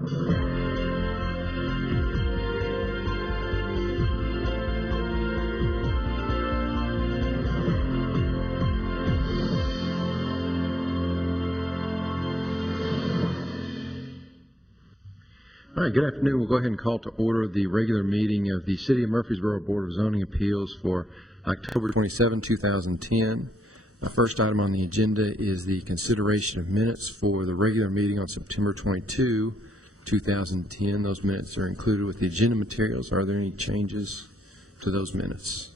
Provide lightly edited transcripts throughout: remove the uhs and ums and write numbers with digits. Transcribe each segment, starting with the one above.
All right, good afternoon. We'll go ahead and call to order the regular meeting of the City of Murfreesboro Board of Zoning Appeals for October 27, 2010. Our first item on the agenda is the consideration of minutes for the regular meeting on September 22, 2010. Those minutes are included with the agenda materials. Are there any changes to those minutes?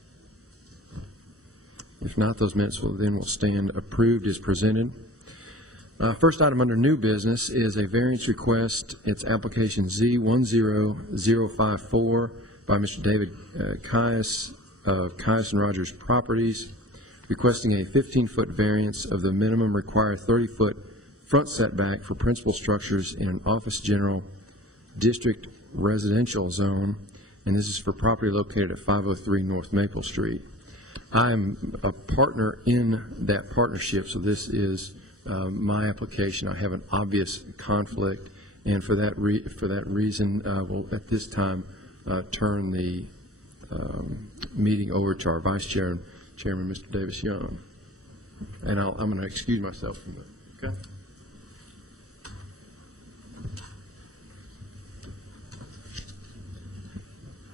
If not, those minutes will stand approved as presented. First item under new business is a variance request. It's application Z10054 by Mr. David Caius of Caius and Rogers Properties, requesting a 15-foot variance of the minimum required 30-foot front setback for principal structures in an office general district residential zone, and this is for property located at 503 North Maple Street. I am a partner in that partnership, so this is my application. I have an obvious conflict, and for that reason, we'll at this time turn the meeting over to our Vice Chairman, Mr. Davis Young, and I'm going to excuse myself from that. Okay.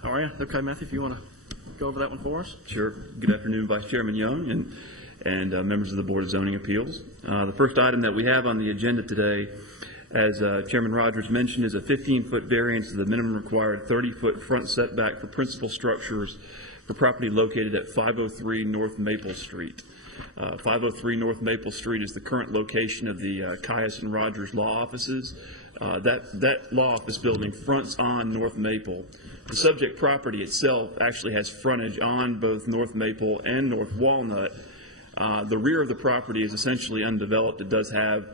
How are you? Okay, Matthew, if you want to go over that one for us. Sure. Good afternoon, Vice Chairman Young and members of the Board of Zoning Appeals. The first item that we have on the agenda today, as Chairman Rogers mentioned, is a 15-foot variance of the minimum required 30-foot front setback for principal structures for property located at 503 North Maple Street. 503 North Maple Street is the current location of the Caius and Rogers law offices. That law office building fronts on North Maple. The subject property itself actually has frontage on both North Maple and North Walnut. The rear of the property is essentially undeveloped. It does have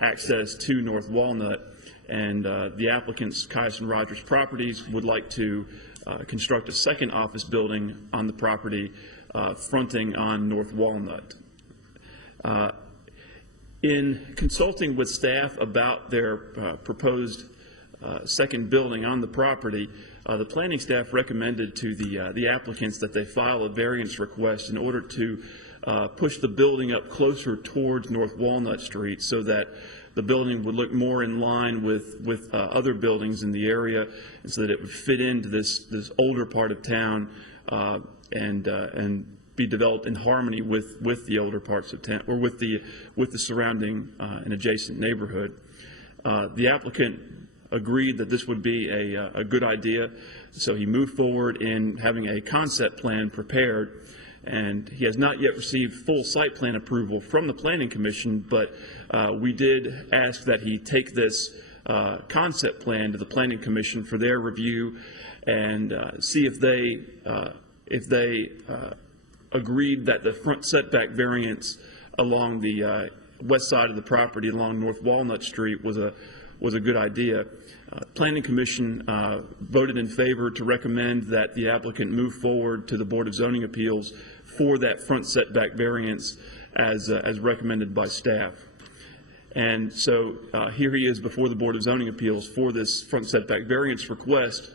access to North Walnut, and the applicants, Caius and Rogers Properties, would like to construct a second office building on the property fronting on North Walnut. In consulting with staff about their proposed second building on the property, the planning staff recommended to the applicants that they file a variance request in order to push the building up closer towards North Walnut Street so that the building would look more in line with other buildings in the area, and so that it would fit into this older part of town and be developed in harmony with the older parts of town, or with the surrounding and adjacent neighborhood. The applicant agreed that this would be a good idea, so he moved forward in having a concept plan prepared. And he has not yet received full site plan approval from the Planning Commission, but we did ask that he take this concept plan to the Planning Commission for their review and see if they agreed that the front setback variance along the west side of the property along North Walnut Street was a good idea. Planning Commission voted in favor to recommend that the applicant move forward to the Board of Zoning Appeals for that front setback variance as recommended by staff. And so here he is before the Board of Zoning Appeals for this front setback variance request.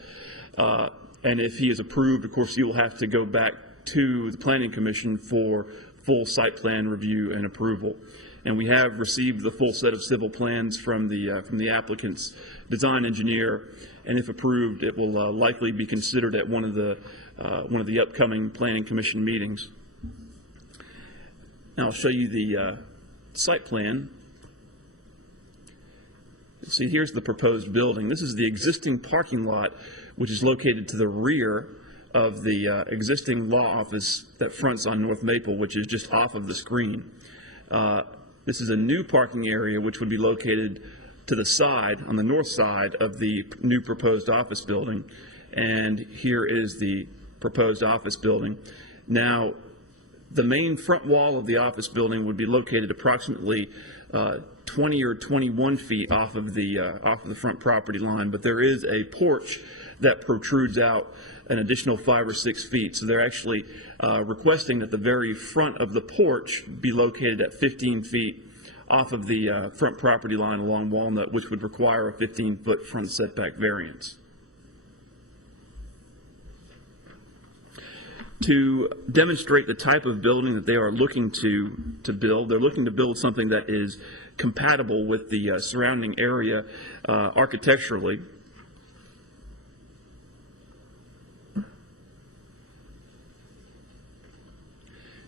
And if he is approved, of course, you will have to go back to the Planning Commission for full site plan review and approval. And we have received the full set of civil plans from the applicant's design engineer, and if approved, it will likely be considered at one of the upcoming Planning Commission meetings. Now I'll show you the site plan. See, here's the proposed building. This is the existing parking lot, which is located to the rear of the existing law office that fronts on North Maple, which is just off of the screen. This is a new parking area which would be located to the side, on the north side of the new proposed office building. And here is the proposed office building. Now, the main front wall of the office building would be located approximately 20 or 21 feet off of the front property line, but there is a porch that protrudes out an additional 5 or 6 feet. So they're actually requesting that the very front of the porch be located at 15 feet off of the front property line along Walnut, which would require a 15-foot front setback variance. To demonstrate the type of building that they are looking to build, they're looking to build something that is compatible with the surrounding area architecturally.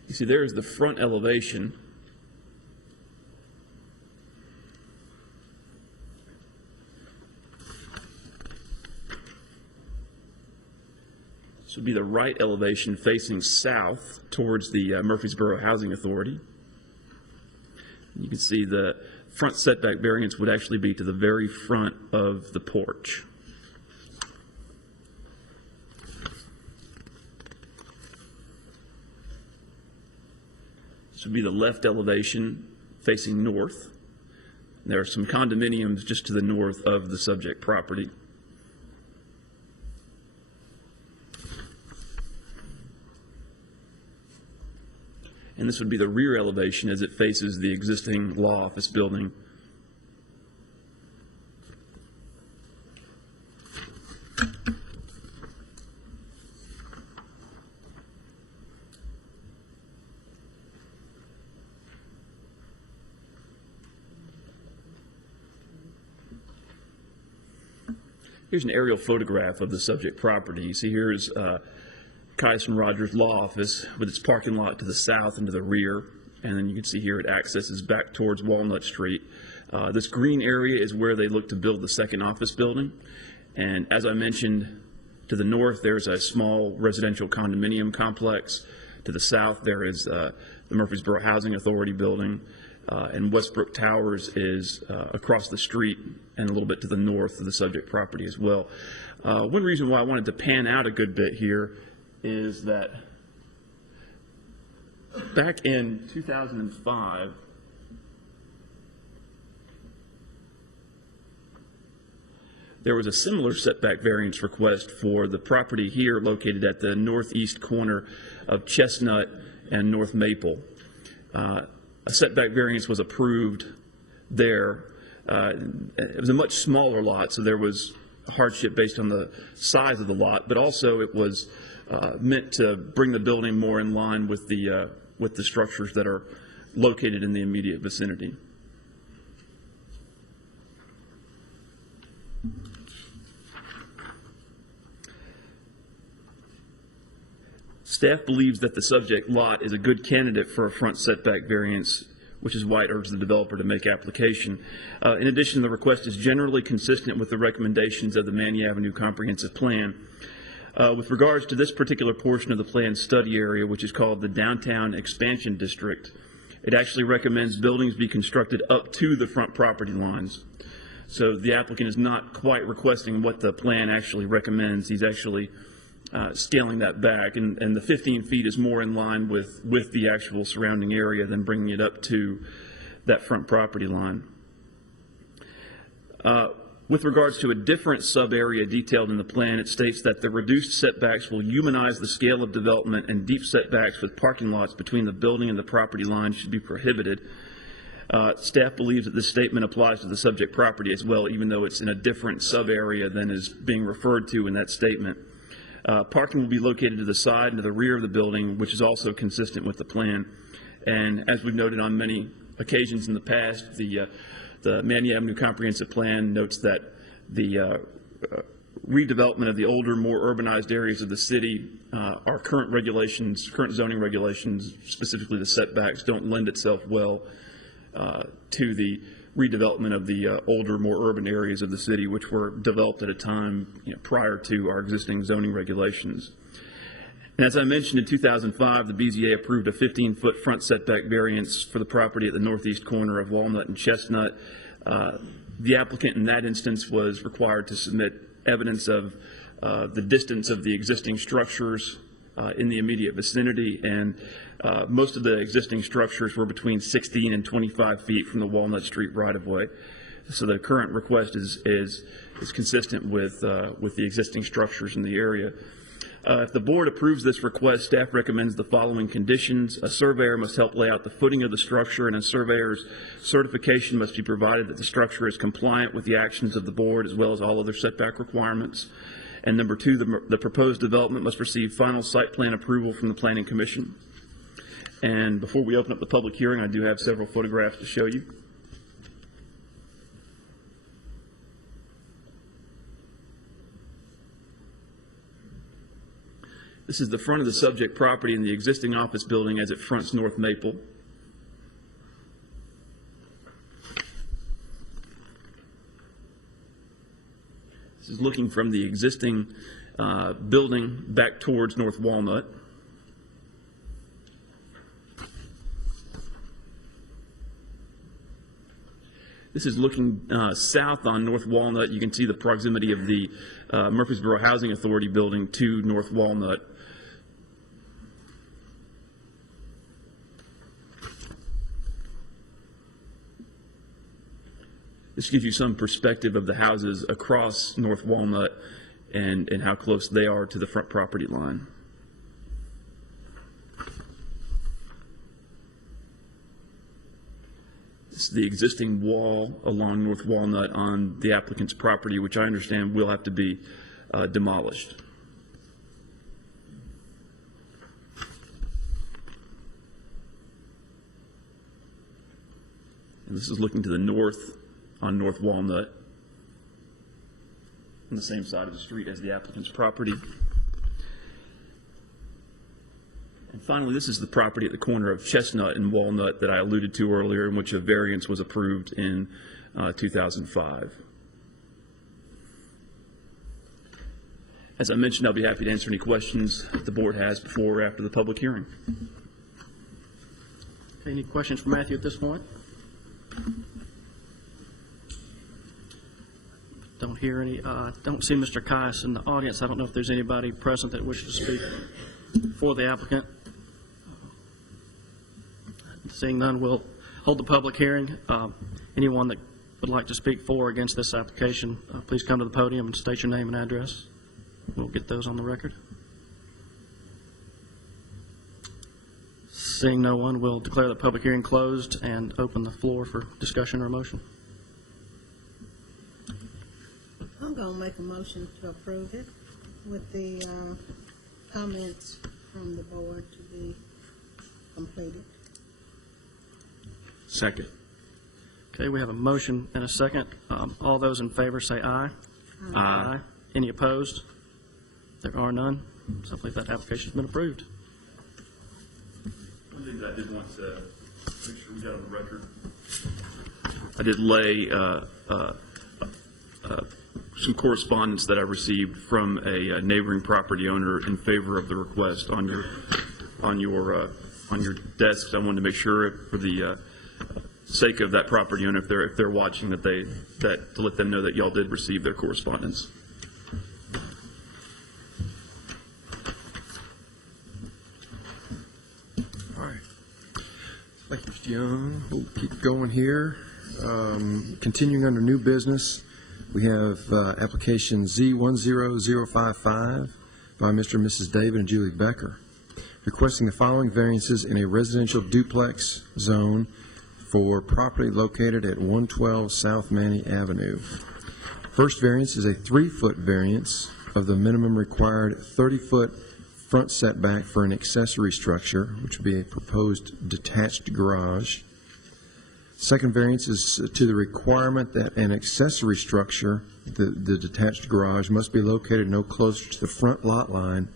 You see, there is the front elevation. This would be the right elevation facing south towards the Murfreesboro Housing Authority. You can see the front setback variance would actually be to the very front of the porch. This would be the left elevation facing north. There are some condominiums just to the north of the subject property. And this would be the rear elevation as it faces the existing law office building. Here's an aerial photograph of the subject property. You see here is Caius and Rogers Law Office with its parking lot to the south and to the rear. And then you can see here it accesses back towards Walnut Street. This green area is where they look to build the second office building. And as I mentioned, to the north there's a small residential condominium complex. To the south there is the Murfreesboro Housing Authority building. And Westbrook Towers is across the street and a little bit to the north of the subject property as well. One reason why I wanted to pan out a good bit here is that back in 2005, there was a similar setback variance request for the property here located at the northeast corner of Chestnut and North Maple. A setback variance was approved there. It was a much smaller lot, so there was a hardship based on the size of the lot, but also it was meant to bring the building more in line with the structures that are located in the immediate vicinity. Staff believes that the subject lot is a good candidate for a front setback variance, which is why it urges the developer to make application. In addition, the request is generally consistent with the recommendations of the Manny Avenue Comprehensive Plan. With regards to this particular portion of the plan study area, which is called the Downtown Expansion District, it actually recommends buildings be constructed up to the front property lines. So the applicant is not quite requesting what the plan actually recommends. He's actually scaling that back, and the 15 feet is more in line with the actual surrounding area than bringing it up to that front property line. With regards to a different sub-area detailed in the plan, it states that the reduced setbacks will humanize the scale of development, and deep setbacks with parking lots between the building and the property line should be prohibited. Staff believes that this statement applies to the subject property as well, even though it's in a different sub-area than is being referred to in that statement. Parking will be located to the side and to the rear of the building, which is also consistent with the plan. And as we've noted on many occasions in the past, the Manny Avenue Comprehensive Plan notes that the redevelopment of the older, more urbanized areas of the city, our current regulations, current zoning regulations, specifically the setbacks, don't lend itself well to the redevelopment of the older, more urban areas of the city, which were developed at a time prior to our existing zoning regulations. And as I mentioned, in 2005, the BZA approved a 15-foot front setback variance for the property at the northeast corner of Walnut and Chestnut. The applicant in that instance was required to submit evidence of the distance of the existing structures in the immediate vicinity, and most of the existing structures were between 16 and 25 feet from the Walnut Street right-of-way. So the current request is consistent with the existing structures in the area. If the board approves this request, staff recommends the following conditions. A surveyor must help lay out the footing of the structure, and a surveyor's certification must be provided that the structure is compliant with the actions of the board as well as all other setback requirements. And number two, the proposed development must receive final site plan approval from the Planning Commission. And before we open up the public hearing, I do have several photographs to show you. This is the front of the subject property in the existing office building as it fronts North Maple. This is looking from the existing building back towards North Walnut. This is looking south on North Walnut. You can see the proximity of the Murfreesboro Housing Authority building to North Walnut. This gives you some perspective of the houses across North Walnut and how close they are to the front property line. This is the existing wall along North Walnut on the applicant's property, which I understand will have to be demolished. And this is looking to the north on North Walnut, on the same side of the street as the applicant's property. And finally, this is the property at the corner of Chestnut and Walnut that I alluded to earlier, in which a variance was approved in 2005. As I mentioned, I'll be happy to answer any questions that the board has before or after the public hearing. Any questions for Matthew at this point? Don't hear any. Don't see Mr. Caius in the audience. I don't know if there's anybody present that wishes to speak for the applicant. Seeing none, we'll hold the public hearing. Anyone that would like to speak for or against this application, please come to the podium and state your name and address. We'll get those on the record. Seeing no one, we'll declare the public hearing closed and open the floor for discussion or motion. I'm going to make a motion to approve it with the comments from the board to be completed. Second. Okay, we have a motion and a second. All those in favor say aye. Aye. Any opposed? There are none. So I believe that application has been approved. One thing that I did want to make sure we got on the record, I did lay some correspondence that I received from a neighboring property owner in favor of the request on your desks. I wanted to make sure, for the sake of that property owner, if they're watching, that to let them know that y'all did receive their correspondence. All right. Thank you, Mr. Young. We'll keep going here. Continuing under new business, we have application Z10055 by Mr. and Mrs. David and Julie Becker, requesting the following variances in a residential duplex zone for property located at 112 South Manny Avenue. First variance is a 3-foot variance of the minimum required 30-foot front setback for an accessory structure, which would be a proposed detached garage. Second variance is to the requirement that an accessory structure, the detached garage, must be located no closer to the front lot line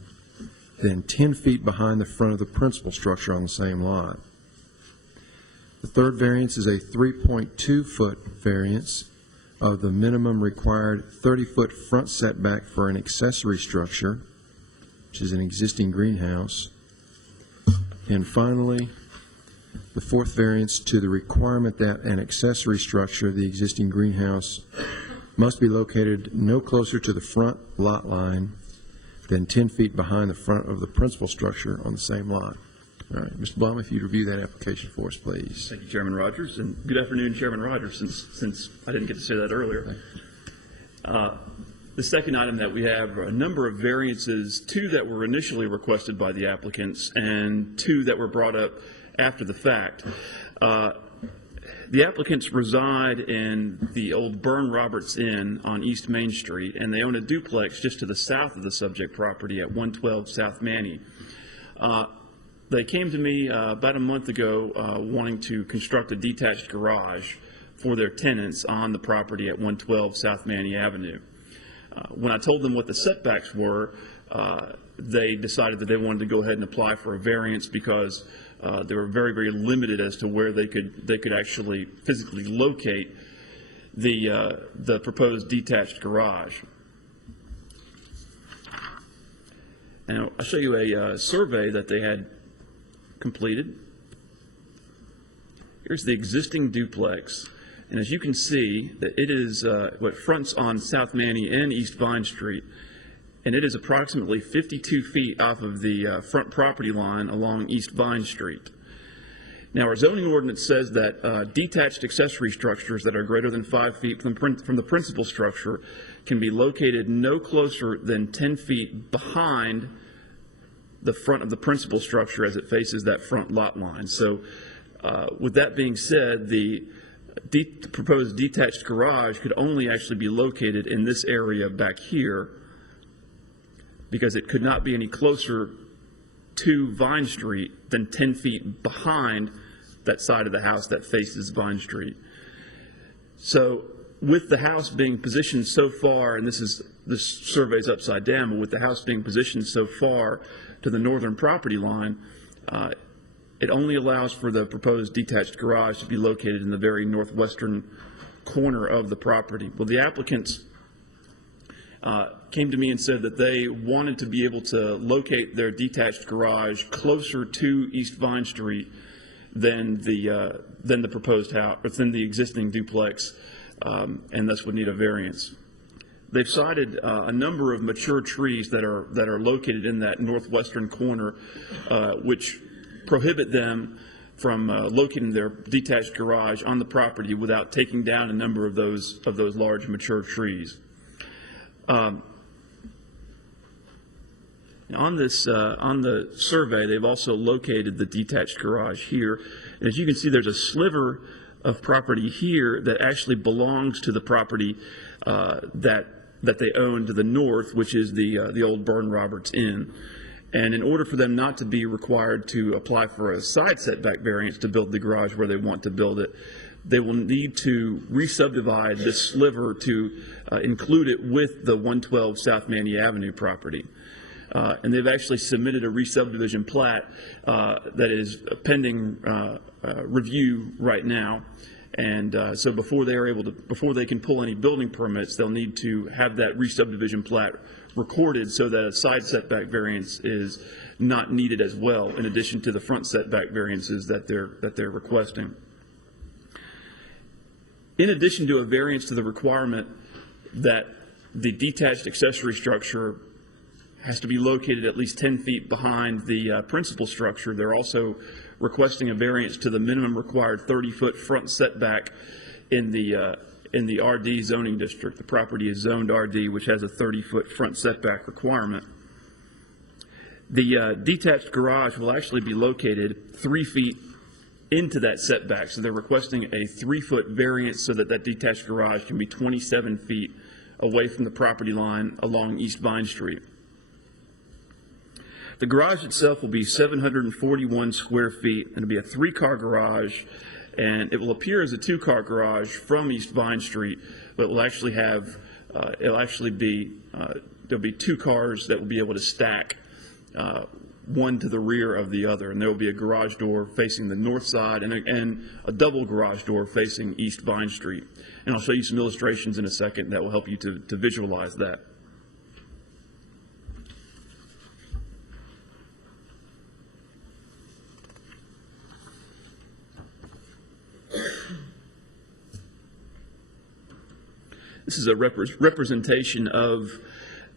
than 10 feet behind the front of the principal structure on the same lot. The third variance is a 3.2-foot variance of the minimum required 30-foot front setback for an accessory structure, which is an existing greenhouse. And finally, the fourth variance to the requirement that an accessory structure, the existing greenhouse, must be located no closer to the front lot line than 10 feet behind the front of the principal structure on the same lot. All right, Mr. Blum, if you'd review that application for us, please. Thank you, Chairman Rogers, and good afternoon, Chairman Rogers, since I didn't get to say that earlier. The second item that we have are a number of variances, two that were initially requested by the applicants and two that were brought up after the fact. The applicants reside in the old Burn Roberts Inn on East Main Street, and they own a duplex just to the south of the subject property at 112 South Manny. They came to me about a month ago wanting to construct a detached garage for their tenants on the property at 112 South Manny Avenue. When I told them what the setbacks were, they decided that they wanted to go ahead and apply for a variance because they were very, very limited as to where they could actually physically locate the proposed detached garage. Now, I'll show you a survey that they had completed. Here's the existing duplex. And as you can see, that it is what fronts on South Manny and East Vine Street, and it is approximately 52 feet off of the front property line along East Vine Street. Now, our zoning ordinance says that detached accessory structures that are greater than 5 feet from the principal structure can be located no closer than 10 feet behind the front of the principal structure as it faces that front lot line. So with that being said, the proposed detached garage could only actually be located in this area back here because it could not be any closer to Vine Street than 10 feet behind that side of the house that faces Vine Street. So with the house being positioned so far, and this survey's upside down, but with the house being positioned so far to the northern property line, it only allows for the proposed detached garage to be located in the very northwestern corner of the property. Well, the applicants came to me and said that they wanted to be able to locate their detached garage closer to East Vine Street than the proposed house, or than the existing duplex, and thus would need a variance. They've cited a number of mature trees that are located in that northwestern corner, which prohibit them from locating their detached garage on the property without taking down a number of those large mature trees. On the survey, they've also located the detached garage here. And as you can see, there's a sliver of property here that actually belongs to the property that they own to the north, which is the old Burn Roberts Inn. And in order for them not to be required to apply for a side setback variance to build the garage where they want to build it, they will need to re-subdivide this sliver to include it with the 112 South Manny Avenue property. And they've actually submitted a re-subdivision plat that is pending review right now. And so before they can pull any building permits, they'll need to have that re-subdivision plat recorded so that a side setback variance is not needed as well, in addition to the front setback variances that they're requesting. In addition to a variance to the requirement that the detached accessory structure has to be located at least 10 feet behind the principal structure, they're also requesting a variance to the minimum required 30-foot front setback in the RD zoning district. The property is zoned RD, which has a 30-foot front setback requirement. The detached garage will actually be located 3 feet into that setback, so they're requesting a 3-foot variance so that that detached garage can be 27 feet away from the property line along East Vine Street. The garage itself will be 741 square feet, and it'll be a 3-car garage, and it will appear as a 2-car garage from East Vine Street, but it will actually have, there'll be 2 cars that will be able to stack, one to the rear of the other, and there will be a garage door facing the north side and a double garage door facing East Vine Street. And I'll show you some illustrations in a second that will help you to visualize that. This is a representation of,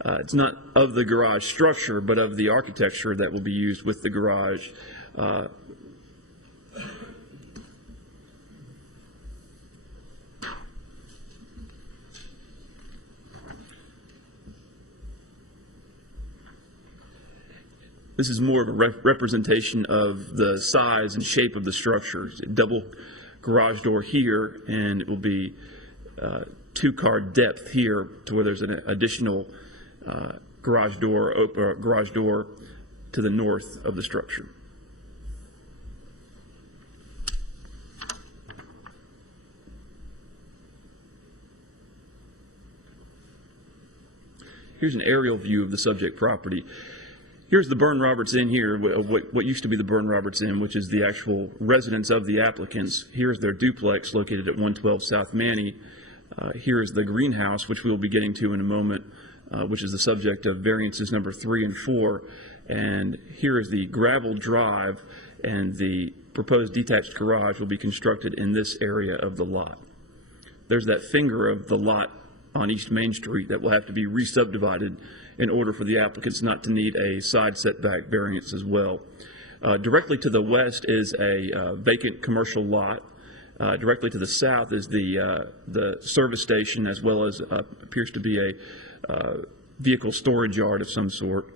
it's not of the garage structure, but of the architecture that will be used with the garage. This is more of a representation of the size and shape of the structure. Double garage door here, and it will be two-car depth here to where there's an additional garage door to the north of the structure. Here's an aerial view of the subject property. Here's the Byrne Roberts Inn here, what used to be the Byrne Roberts Inn, which is the actual residence of the applicants. Here's their duplex located at 112 South Manny. Here is the greenhouse, which we'll be getting to in a moment, which is the subject of variances number 3 and 4. And here is the gravel drive, and the proposed detached garage will be constructed in this area of the lot. There's that finger of the lot on East Main Street that will have to be re-subdivided in order for the applicants not to need a side setback variance as well. Directly to the west is a vacant commercial lot. Directly to the south is the service station, as well as appears to be a vehicle storage yard of some sort.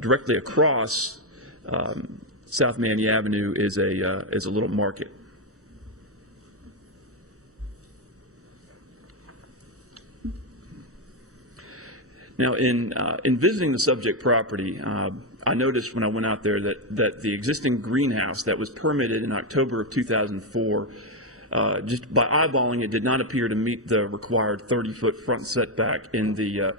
Directly across South Manny Avenue is a little market. Now, in visiting the subject property, I noticed when I went out there that the existing greenhouse that was permitted in October of 2004, just by eyeballing it, did not appear to meet the required 30-foot front setback in the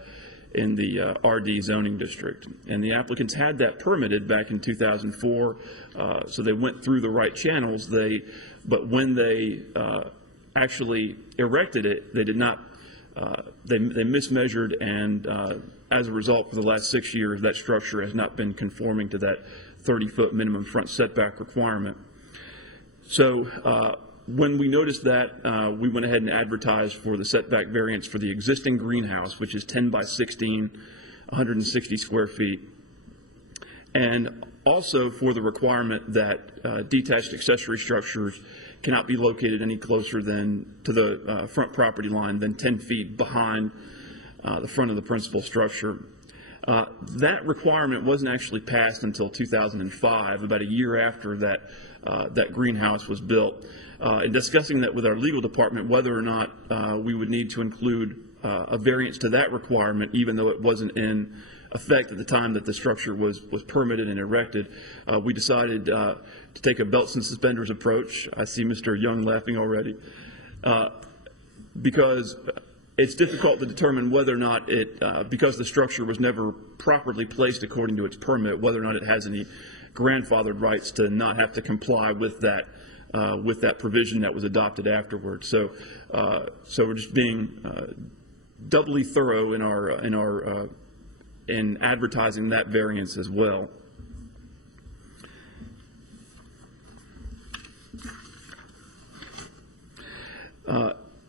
RD zoning district. And the applicants had that permitted back in 2004, so they went through the right channels. But when they actually erected it, they did not. They mismeasured, and as a result, for the last 6 years, that structure has not been conforming to that 30-foot minimum front setback requirement. So when we noticed that, we went ahead and advertised for the setback variance for the existing greenhouse, which is 10 by 16, 160 square feet, and also for the requirement that detached accessory structures cannot be located any closer than to the front property line than 10 feet behind the front of the principal structure. That requirement wasn't actually passed until 2005, about a year after that greenhouse was built. In discussing that with our legal department, whether or not we would need to include a variance to that requirement, even though it wasn't in effect at the time that the structure was permitted and erected, we decided to take a belts and suspenders approach. I see Mr. Young laughing already, because it's difficult to determine whether or not because the structure was never properly placed according to its permit, whether or not it has any grandfathered rights to not have to comply with that provision that was adopted afterwards. So we're just being doubly thorough in advertising that variance as well.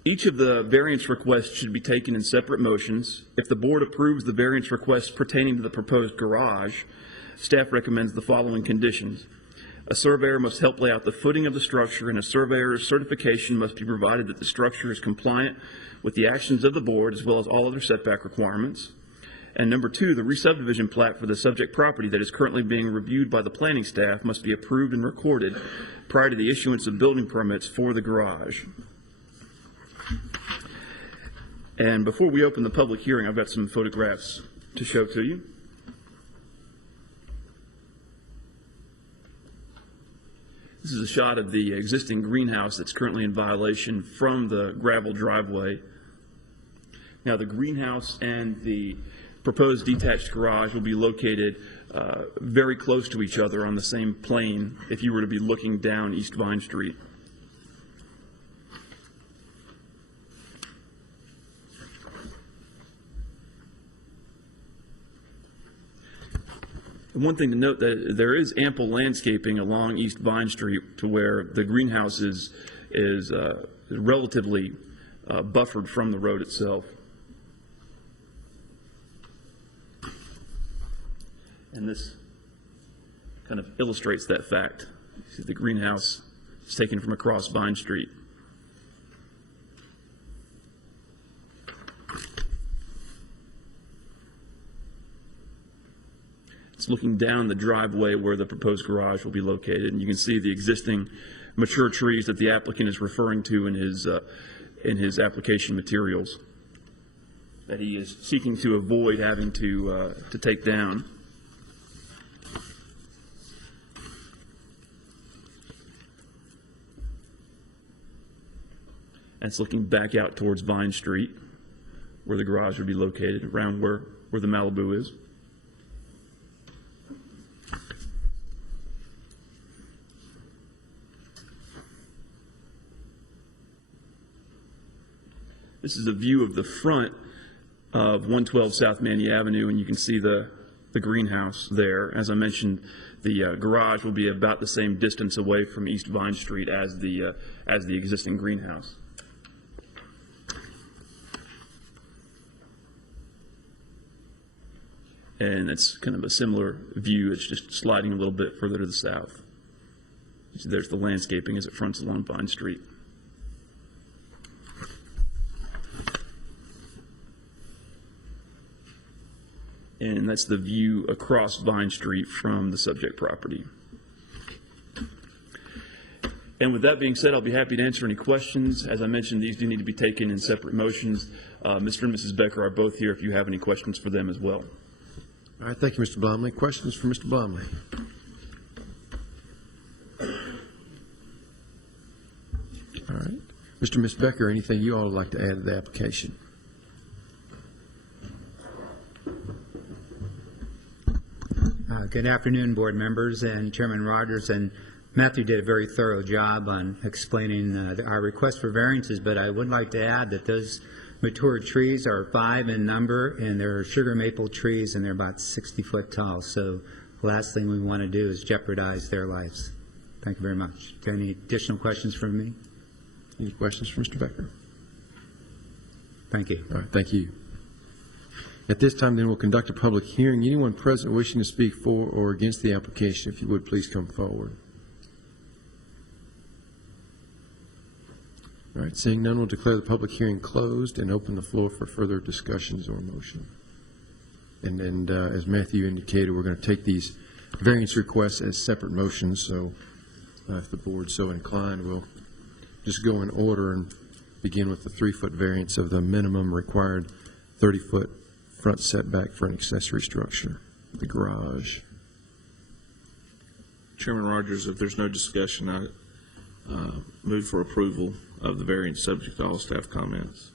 Each of the variance requests should be taken in separate motions. If the board approves the variance requests pertaining to the proposed garage, staff recommends the following conditions. A surveyor must help lay out the footing of the structure, and a surveyor's certification must be provided that the structure is compliant with the actions of the board as well as all other setback requirements. And number 2, the re-subdivision plat for the subject property that is currently being reviewed by the planning staff must be approved and recorded prior to the issuance of building permits for the garage. And before we open the public hearing, I've got some photographs to show to you. This is a shot of the existing greenhouse that's currently in violation from the gravel driveway. Now, the greenhouse and the proposed detached garage will be located very close to each other on the same plane if you were to be looking down East Vine Street. One thing to note that there is ample landscaping along East Vine Street to where the greenhouse is relatively buffered from the road itself. And this kind of illustrates that fact. See, the greenhouse is taken from across Vine Street. It's looking down the driveway where the proposed garage will be located, and you can see the existing mature trees that the applicant is referring to in his application materials that he is seeking to avoid having to take down. And it's looking back out towards Vine Street, where the garage would be located, around where the Malibu is. This is a view of the front of 112 South Manny Avenue, and you can see the greenhouse there. As I mentioned, the garage will be about the same distance away from East Vine Street as the existing greenhouse. And it's kind of a similar view. It's just sliding a little bit further to the south. So there's the landscaping as it fronts along Vine Street. And that's the view across Vine Street from the subject property. And with that being said, I'll be happy to answer any questions. As I mentioned, these do need to be taken in separate motions. Mr. and Mrs. Becker are both here if you have any questions for them as well. All right, thank you, Mr. Blomley. Questions for Mr. Blomley? All right. Mr. and Ms. Becker, anything you all would like to add to the application? Good afternoon, board members and Chairman Rogers. And Matthew did a very thorough job on explaining our request for variances, but I would like to add that those mature trees are 5 in number, and they're sugar maple trees, and they're about 60 foot tall. So the last thing we want to do is jeopardize their lives. Thank you very much. Any additional questions from me? Any questions for Mr. Becker? Thank you. All right, thank you. At this time, then, we'll conduct a public hearing. Anyone present wishing to speak for or against the application, if you would, please come forward. All right, seeing none, we'll declare the public hearing closed and open the floor for further discussions or motion. And then, as Matthew indicated, we're going to take these variance requests as separate motions, so if the board's so inclined, we'll just go in order and begin with the 3-foot variance of the minimum required 30-foot front setback for an accessory structure, the garage. Chairman Rogers, if there's no discussion, I move for approval of the variance subject to all staff comments.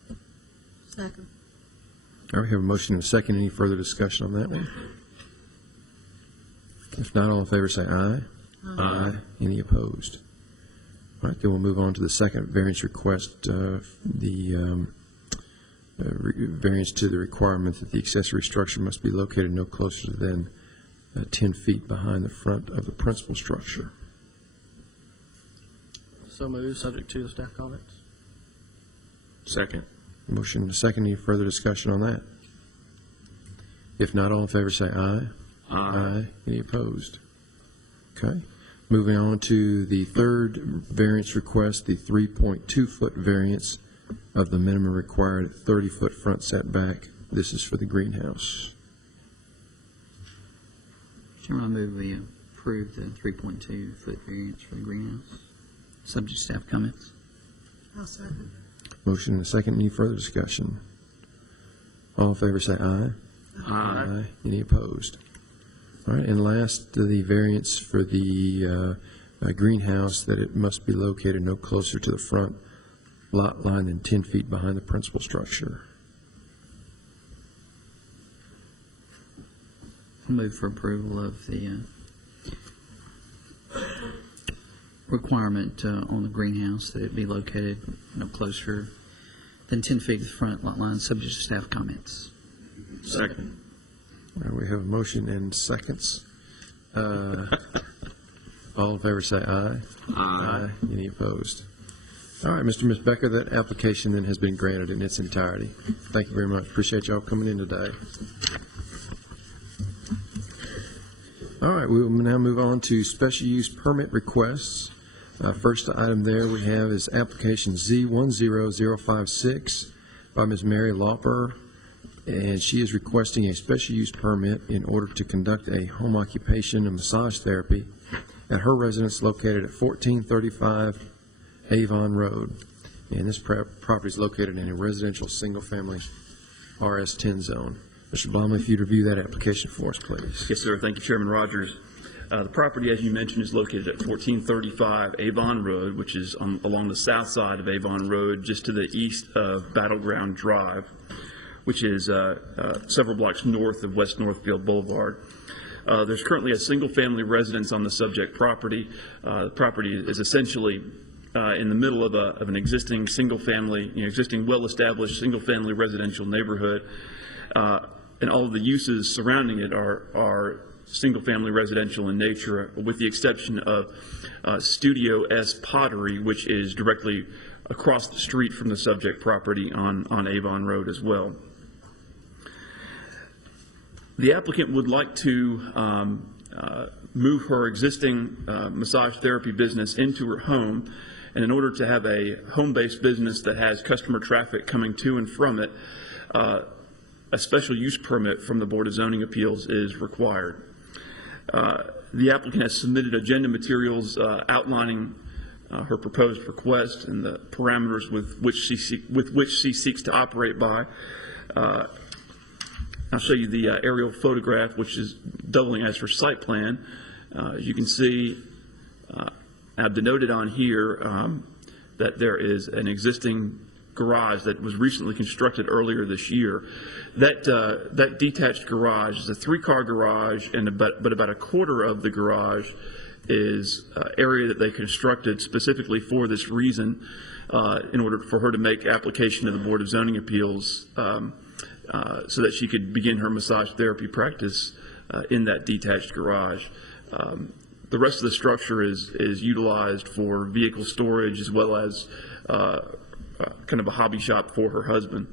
Second. All right, we have a motion and a second. Any further discussion on that one? If not, all in favor say aye. Aye. Any opposed? All right, then we'll move on to the second variance request, variance to the requirement that the accessory structure must be located no closer than 10 feet behind the front of the principal structure. So moved, subject to the staff comments. Second. Motion and a second. Any further discussion on that? If not, all in favor say aye. Aye. Any opposed? Okay. Moving on to the third variance request, the 3.2-foot variance of the minimum required 30-foot front setback. This is for the greenhouse. Chairman, I move we approve the 3.2-foot variance for the greenhouse, subject to staff comments. I'll second. Motion and a second. Any further discussion? All in favor say aye. Aye. Any opposed? All right, and last, the variance for the greenhouse, that it must be located no closer to the front lot line than 10 feet behind the principal structure. I move for approval of the requirement on the greenhouse that it be located no closer than 10 feet to the front lot line, subject to staff comments. Second. All right, we have a motion and seconds. All in favor say aye. Aye. Any opposed? All right, Mr. and Ms. Becker, that application then has been granted in its entirety. Thank you very much. Appreciate y'all coming in today. All right, we will now move on to special use permit requests. First item there we have is application Z10056 by Ms. Mary Lauper and she is requesting a special use permit in order to conduct a home occupation and massage therapy at her residence located at 1435 Avon Road. And this property is located in a residential, single-family RS-10 zone. Mr. Blomley, if you'd review that application for us, please. Yes, sir. Thank you, Chairman Rogers. The property, as you mentioned, is located at 1435 Avon Road, which is along the south side of Avon Road, just to the east of Battleground Drive, which is several blocks north of West Northfield Boulevard. There's currently a single-family residence on the subject property. The property is essentially in the middle of an existing single-family, existing well-established single-family residential neighborhood, and all of the uses surrounding it are single-family residential in nature, with the exception of Studio S Pottery, which is directly across the street from the subject property on Avon Road as well. The applicant would like to move her existing massage therapy business into her home, and in order to have a home-based business that has customer traffic coming to and from it, a special use permit from the Board of Zoning Appeals is required. The applicant has submitted agenda materials outlining her proposed request and the parameters with which she seeks to operate by. I'll show you the aerial photograph, which is doubling as her site plan. As you can see, I've denoted on here that there is an existing garage that was recently constructed earlier this year. That detached garage is a 3-car garage, but about a quarter of the garage is area that they constructed specifically for this reason, in order for her to make application to the Board of Zoning Appeals, so that she could begin her massage therapy practice in that detached garage. The rest of the structure is utilized for vehicle storage, as well as kind of a hobby shop for her husband.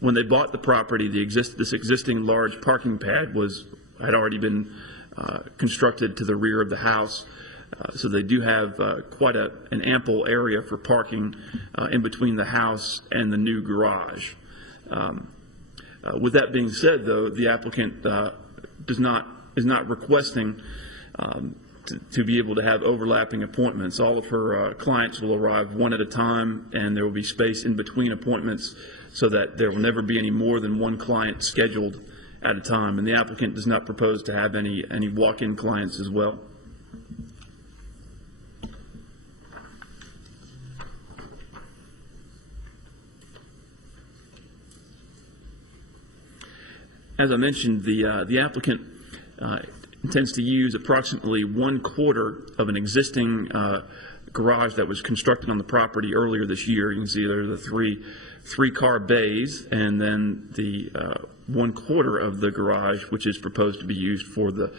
When they bought the property, this existing large parking pad had already been constructed to the rear of the house, so they do have quite an ample area for parking in between the house and the new garage. With that being said, though, the applicant is not requesting to be able to have overlapping appointments. All of her clients will arrive one at a time, and there will be space in between appointments so that there will never be any more than one client scheduled at a time. And the applicant does not propose to have any walk-in clients as well. As I mentioned, the applicant intends to use approximately 1/4 of an existing garage that was constructed on the property earlier this year. You can see there are the three-car bays, and then the 1/4 of the garage, which is proposed to be used for the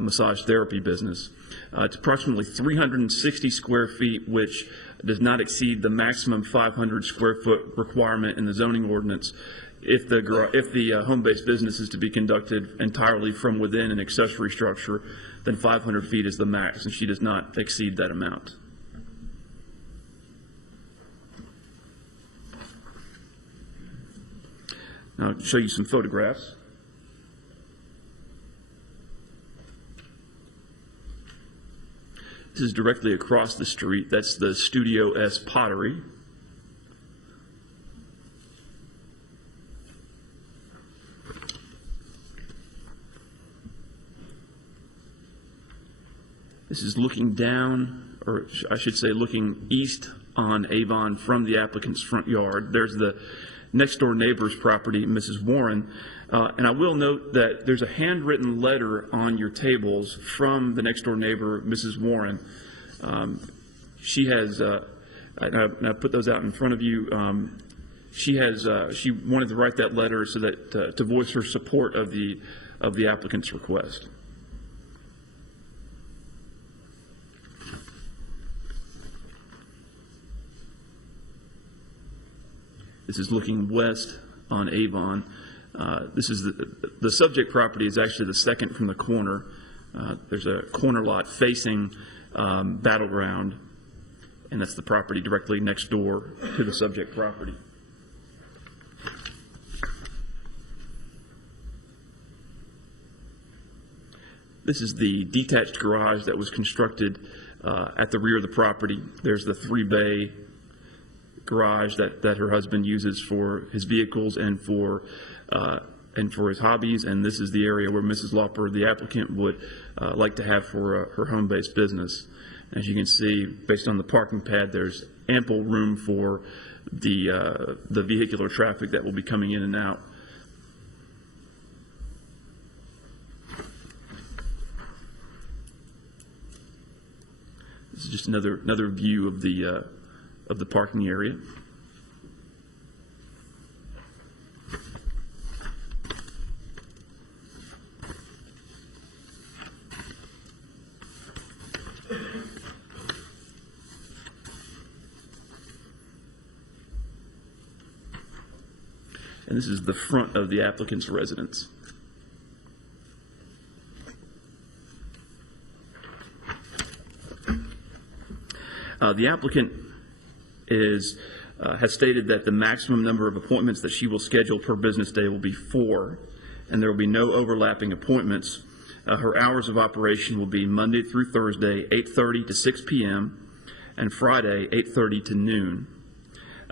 massage therapy business. It's approximately 360 square feet, which does not exceed the maximum 500 square foot requirement in the zoning ordinance. If the home-based business is to be conducted entirely from within an accessory structure, then 500 feet is the max, and she does not exceed that amount. Now, I'll show you some photographs. This is directly across the street. That's the Studio S Pottery. This is looking down, or I should say looking east on Avon from the applicant's front yard. There's the next door neighbor's property, Mrs. Warren. And I will note that there's a handwritten letter on your tables from the next door neighbor, Mrs. Warren. She has, and I put those out in front of you. She wanted to write that letter so that to voice her support of the applicant's request. This is looking west on Avon. This is the subject property is actually the second from the corner. There's a corner lot facing Battleground, and that's the property directly next door to the subject property. This is the detached garage that was constructed at the rear of the property. There's the 3-bay garage that her husband uses for his vehicles and for his hobbies, and this is the area where Mrs. Lauper, the applicant, would like to have for her home-based business. As you can see, based on the parking pad, there's ample room for the vehicular traffic that will be coming in and out. This is just another view of the parking area. And this is the front of the applicant's residence. The applicant has stated that the maximum number of appointments that she will schedule per business day will be 4, and there will be no overlapping appointments. Her hours of operation will be Monday through Thursday, 8:30 to 6 p.m., and Friday, 8:30 to noon.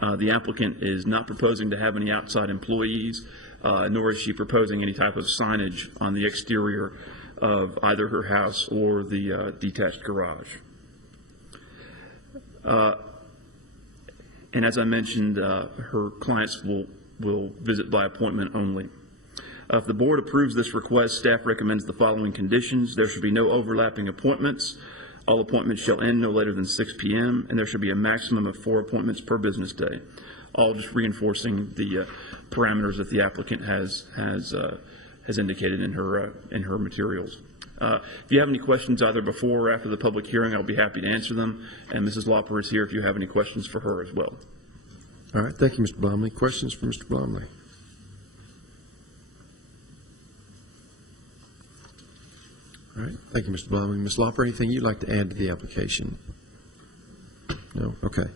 The applicant is not proposing to have any outside employees, nor is she proposing any type of signage on the exterior of either her house or the detached garage. And as I mentioned, her clients will visit by appointment only. If the board approves this request, staff recommends the following conditions. There should be no overlapping appointments. All appointments shall end no later than 6 p.m., and there should be a maximum of 4 appointments per business day. All just reinforcing the parameters that the applicant has indicated in her materials. If you have any questions either before or after the public hearing, I'll be happy to answer them. And Mrs. Lauper is here if you have any questions for her as well. All right, thank you, Mr. Blomley. Questions for Mr. Blomley? All right, thank you, Mr. Blomley. Ms. Lauper, anything you'd like to add to the application? No? Okay.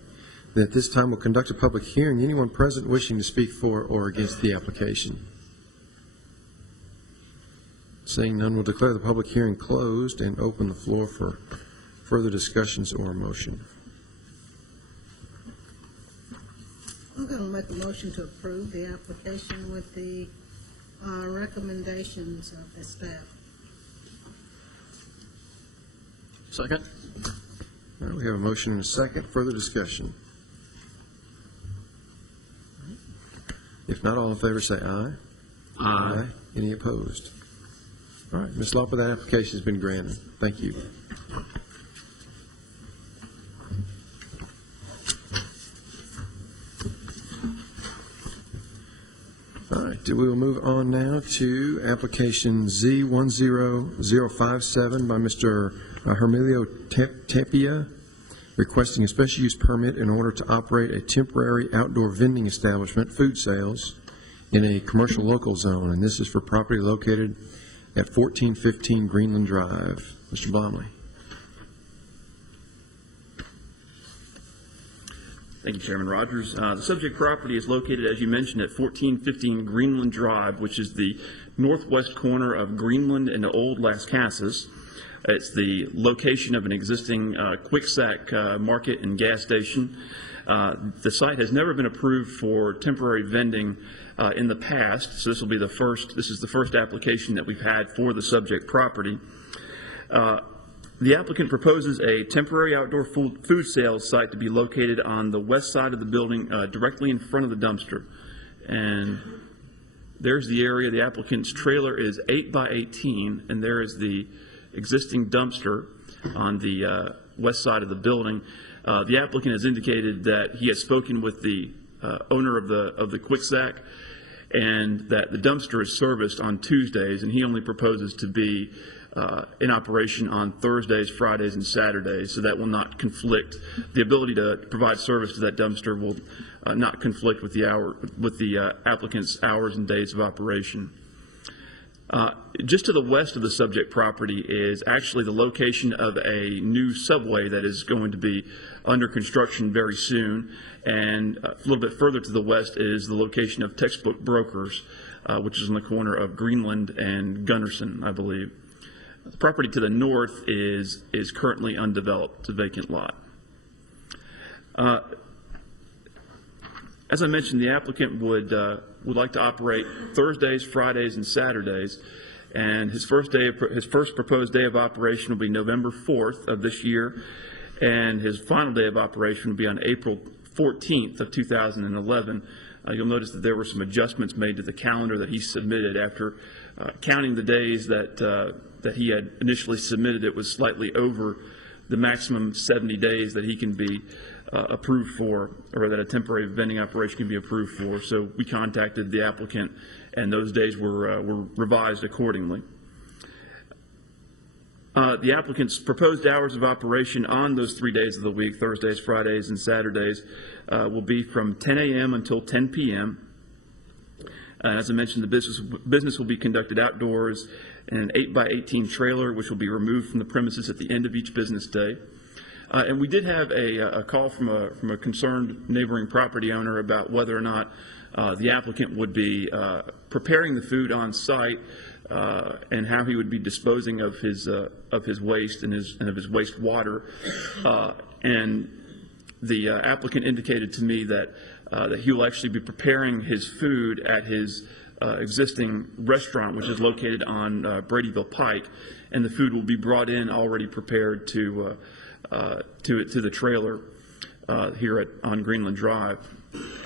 Then at this time, we'll conduct a public hearing. Anyone present wishing to speak for or against the application? Seeing none, we'll declare the public hearing closed and open the floor for further discussions or motion. I'm going to make a motion to approve the application with the recommendations of the staff. Second? All right, we have a motion and a second. Further discussion? If not, all in favor say aye. Aye. Any opposed? All right, Ms. Lauper, that application has been granted. Thank you. All right, we will move on now to application Z10057 by Mr. Hermelio Tapia, requesting a special use permit in order to operate a temporary outdoor vending establishment, food sales, in a commercial local zone, and this is for property located at 1415 Greenland Drive. Mr. Blomley. Thank you, Chairman Rogers. The subject property is located, as you mentioned, at 1415 Greenland Drive, which is the northwest corner of Greenland and Old Las Casas. It's the location of an existing Quick-Sack market and gas station. The site has never been approved for temporary vending in the past, so this is the first application that we've had for the subject property. The applicant proposes a temporary outdoor food sales site to be located on the west side of the building, directly in front of the dumpster. And there's the area. The applicant's trailer is 8 by 18, and there is the existing dumpster on the west side of the building. The applicant has indicated that he has spoken with the owner of the Quick-Sack, and that the dumpster is serviced on Tuesdays, and he only proposes to be in operation on Thursdays, Fridays, and Saturdays, so that will not conflict. The ability to provide service to that dumpster will not conflict with the applicant's hours and days of operation. Just to the west of the subject property is actually the location of a new subway that is going to be under construction very soon, and a little bit further to the west is the location of Textbook Brokers, which is on the corner of Greenland and Gunderson, I believe. The property to the north is currently undeveloped. It's a vacant lot. As I mentioned, the applicant would like to operate Thursdays, Fridays, and Saturdays, and his first proposed day of operation will be November 4th of this year, and his final day of operation will be on April 14th of 2011. You'll notice that there were some adjustments made to the calendar that he submitted after counting the days that he had initially submitted. It was slightly over the maximum 70 days that he can be approved for, or that a temporary vending operation can be approved for. So we contacted the applicant, and those days were revised accordingly. The applicant's proposed hours of operation on those 3 days of the week, Thursdays, Fridays, and Saturdays, will be from 10 a.m. until 10 p.m. As I mentioned, the business will be conducted outdoors in an 8x18 trailer, which will be removed from the premises at the end of each business day. And we did have a call from a concerned neighboring property owner about whether or not the applicant would be preparing the food on site and how he would be disposing of his waste and of his wastewater. And the applicant indicated to me that he will actually be preparing his food at his existing restaurant, which is located on Bradyville Pike, and the food will be brought in already prepared to the trailer here on Greenland Drive,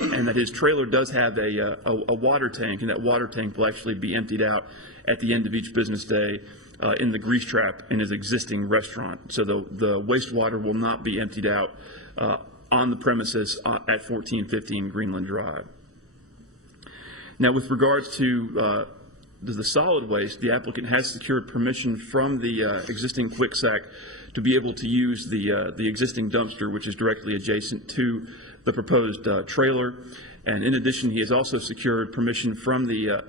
and that his trailer does have a water tank, and that water tank will actually be emptied out at the end of each business day in the grease trap in his existing restaurant. So the wastewater will not be emptied out on the premises at 1415 Greenland Drive. Now, with regards to the solid waste, the applicant has secured permission from the existing Kwiksak to be able to use the existing dumpster, which is directly adjacent to the proposed trailer. And in addition, he has also secured permission from the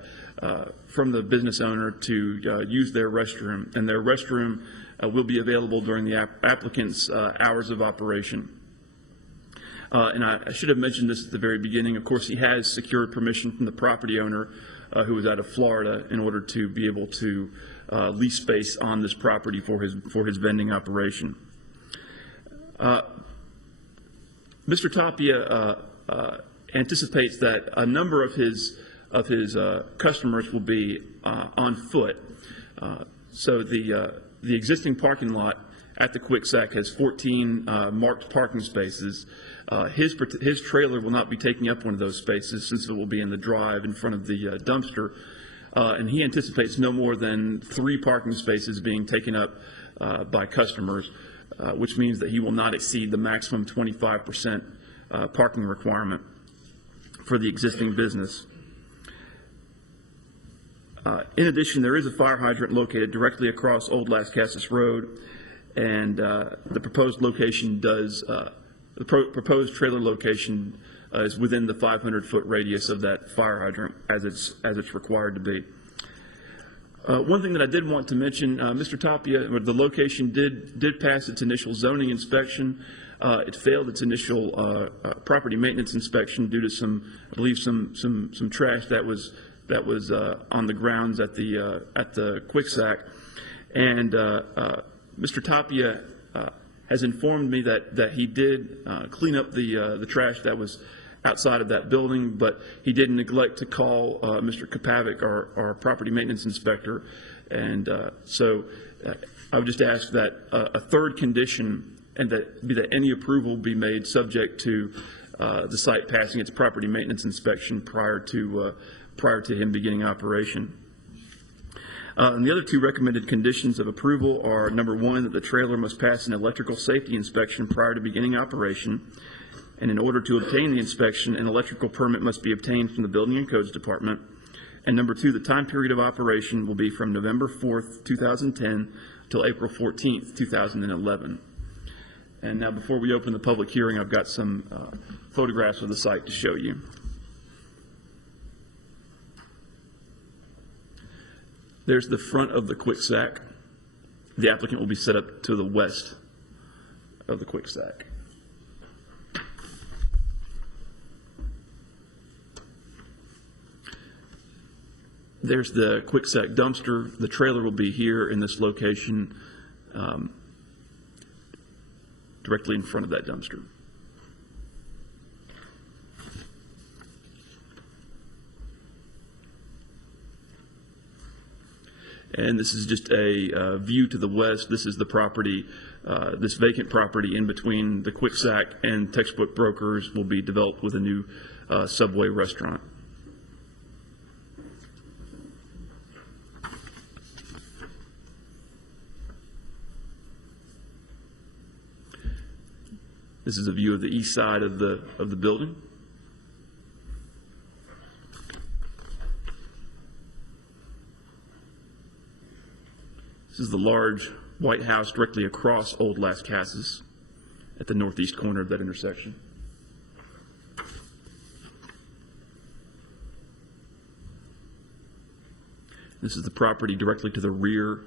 business owner to use their restroom, and their restroom will be available during the applicant's hours of operation. And I should have mentioned this at the very beginning. Of course, he has secured permission from the property owner who is out of Florida in order to be able to lease space on this property for his vending operation. Mr. Tapia anticipates that a number of his customers will be on foot. So the existing parking lot at the Kwiksak has 14 marked parking spaces. His trailer will not be taking up one of those spaces, since it will be in the drive in front of the dumpster. And he anticipates no more than 3 parking spaces being taken up by customers, which means that he will not exceed the maximum 25% parking requirement for the existing business. In addition, there is a fire hydrant located directly across Old Lascassas Road, and the proposed location the proposed trailer location is within the 500-foot radius of that fire hydrant, as it's required to be. One thing that I did want to mention, Mr. Tapia, the location did pass its initial zoning inspection. It failed its initial property maintenance inspection due to I believe some trash that was on the grounds at the Kwiksak, and Mr. Tapia has informed me that he did clean up the trash that was outside of that building, but he did neglect to call Mr. Kapavic, our property maintenance inspector, and so I would just ask that a third condition, and that any approval be made subject to the site passing its property maintenance inspection prior to him beginning operation. And the other 2 recommended conditions of approval are, number 1, that the trailer must pass an electrical safety inspection prior to beginning operation. And in order to obtain the inspection, an electrical permit must be obtained from the Building and Codes Department. And number 2, the time period of operation will be from November 4th, 2010 till April 14th, 2011. And now, before we open the public hearing, I've got some photographs of the site to show you. There's the front of the Kwiksak. The applicant will be set up to the west of the Kwiksak. There's the Kwikset dumpster. The trailer will be here in this location, directly in front of that dumpster. And this is just a view to the west. This is the property, this vacant property in between the Kwikset and Textbook Brokers will be developed with a new Subway restaurant. This is a view of the east side of the building. This is the large white house directly across Old Las Casas at the northeast corner of that intersection. This is the property directly to the rear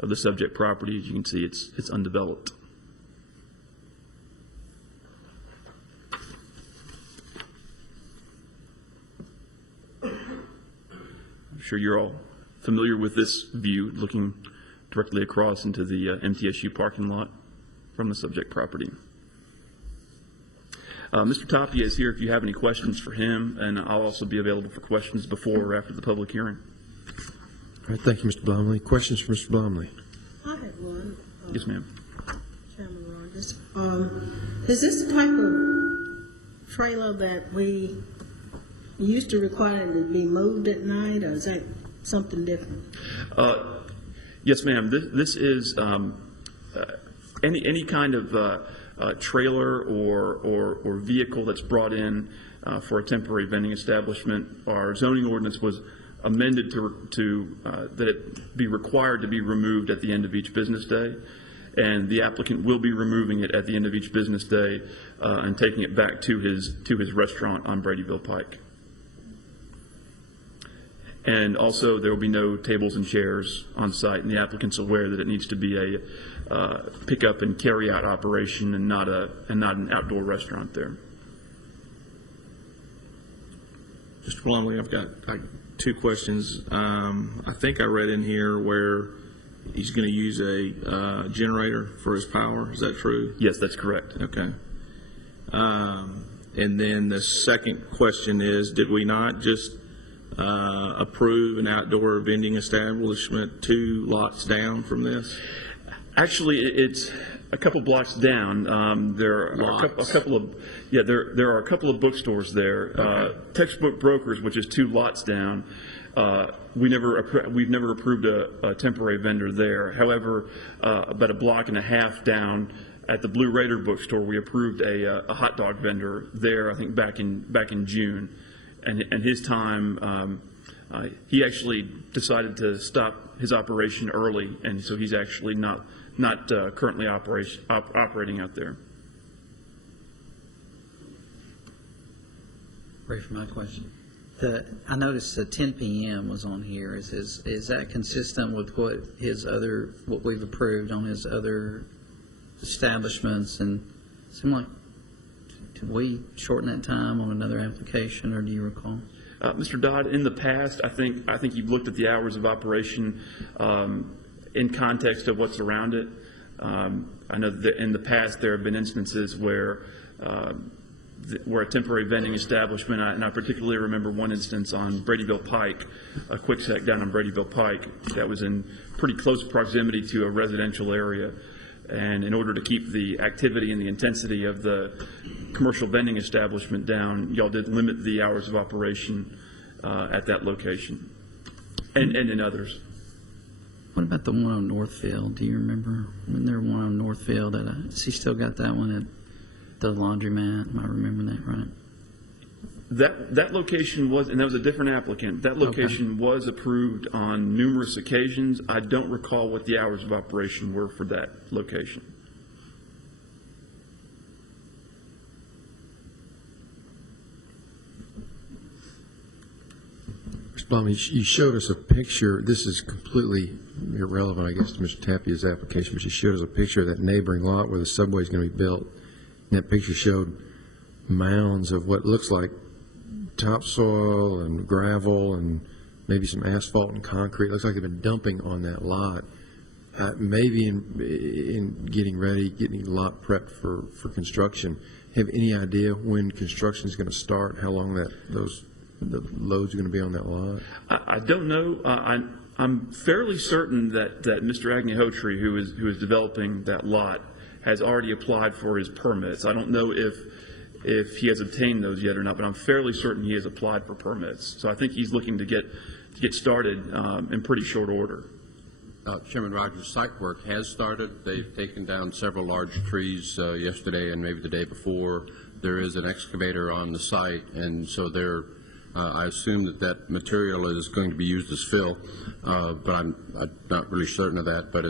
of the subject property. As you can see, it's undeveloped. I'm sure you're all familiar with this view, looking directly across into the MTSU parking lot from the subject property. Mr. Tapia is here if you have any questions for him, and I'll also be available for questions before or after the public hearing. All right, thank you, Mr. Blomley. Questions for Mr. Blomley? I have one. Yes, ma'am. Chairman Rogers. Is this the type of trailer that we used to require to be moved at night, or is that something different? Yes, ma'am. This is any kind of trailer or vehicle that's brought in for a temporary vending establishment. Our zoning ordinance was amended to that it be required to be removed at the end of each business day, and the applicant will be removing it at the end of each business day and taking it back to his restaurant on Bradyville Pike. And also, there will be no tables and chairs on site, and the applicant's aware that it needs to be a pickup and carry-out operation and not an outdoor restaurant there. Mr. Plumlee, I've got two questions. I think I read in here where he's going to use a generator for his power. Is that true? Yes, that's correct. Okay. And then the second question is, did we not just approve an outdoor vending establishment 2 lots down from this? Actually, it's a couple blocks down. There are a couple of bookstores there. Okay. Textbook Brokers, which is 2 lots down. We've never approved a temporary vendor there. However, about a block and a half down at the Blue Raider bookstore, we approved a hot dog vendor there. I think back in June. And his time, he actually decided to stop his operation early, and so he's actually not currently operating out there. Ready for my question? I noticed the 10 p.m. was on here. Is that consistent with what we've approved on his other establishments? And it seemed like, did we shorten that time on another application, or do you recall? Mr. Dodd, in the past, I think you've looked at the hours of operation in context of what's around it. I know that in the past there have been instances where a temporary vending establishment, and I particularly remember one instance on Bradyville Pike, a Kwikset down on Bradyville Pike, that was in pretty close proximity to a residential area. And in order to keep the activity and the intensity of the commercial vending establishment down, y'all did limit the hours of operation at that location and in others. What about the one on Northfield? Do you remember? Wasn't there one on Northfield? Has he still got that one at the laundromat? Am I remembering that right? That location was, and that was a different applicant. That location was approved on numerous occasions. I don't recall what the hours of operation were for that location. Mr. Blomley, you showed us a picture. This is completely irrelevant, I guess, to Mr. Tapia's application, but you showed us a picture of that neighboring lot where the subway is going to be built. And that picture showed mounds of what looks like topsoil and gravel and maybe some asphalt and concrete. Looks like they've been dumping on that lot. Maybe in getting ready, getting the lot prepped for construction. Have any idea when construction is going to start? How long the loads are going to be on that lot? I don't know. I'm fairly certain that Mr. Agnihotri, who is developing that lot, has already applied for his permits. I don't know if he has obtained those yet or not, but I'm fairly certain he has applied for permits. So I think he's looking to get started in pretty short order. Chairman Rogers, site work has started. They've taken down several large trees yesterday and maybe the day before. There is an excavator on the site, and so I assume that material is going to be used as fill, but I'm not really certain of that. But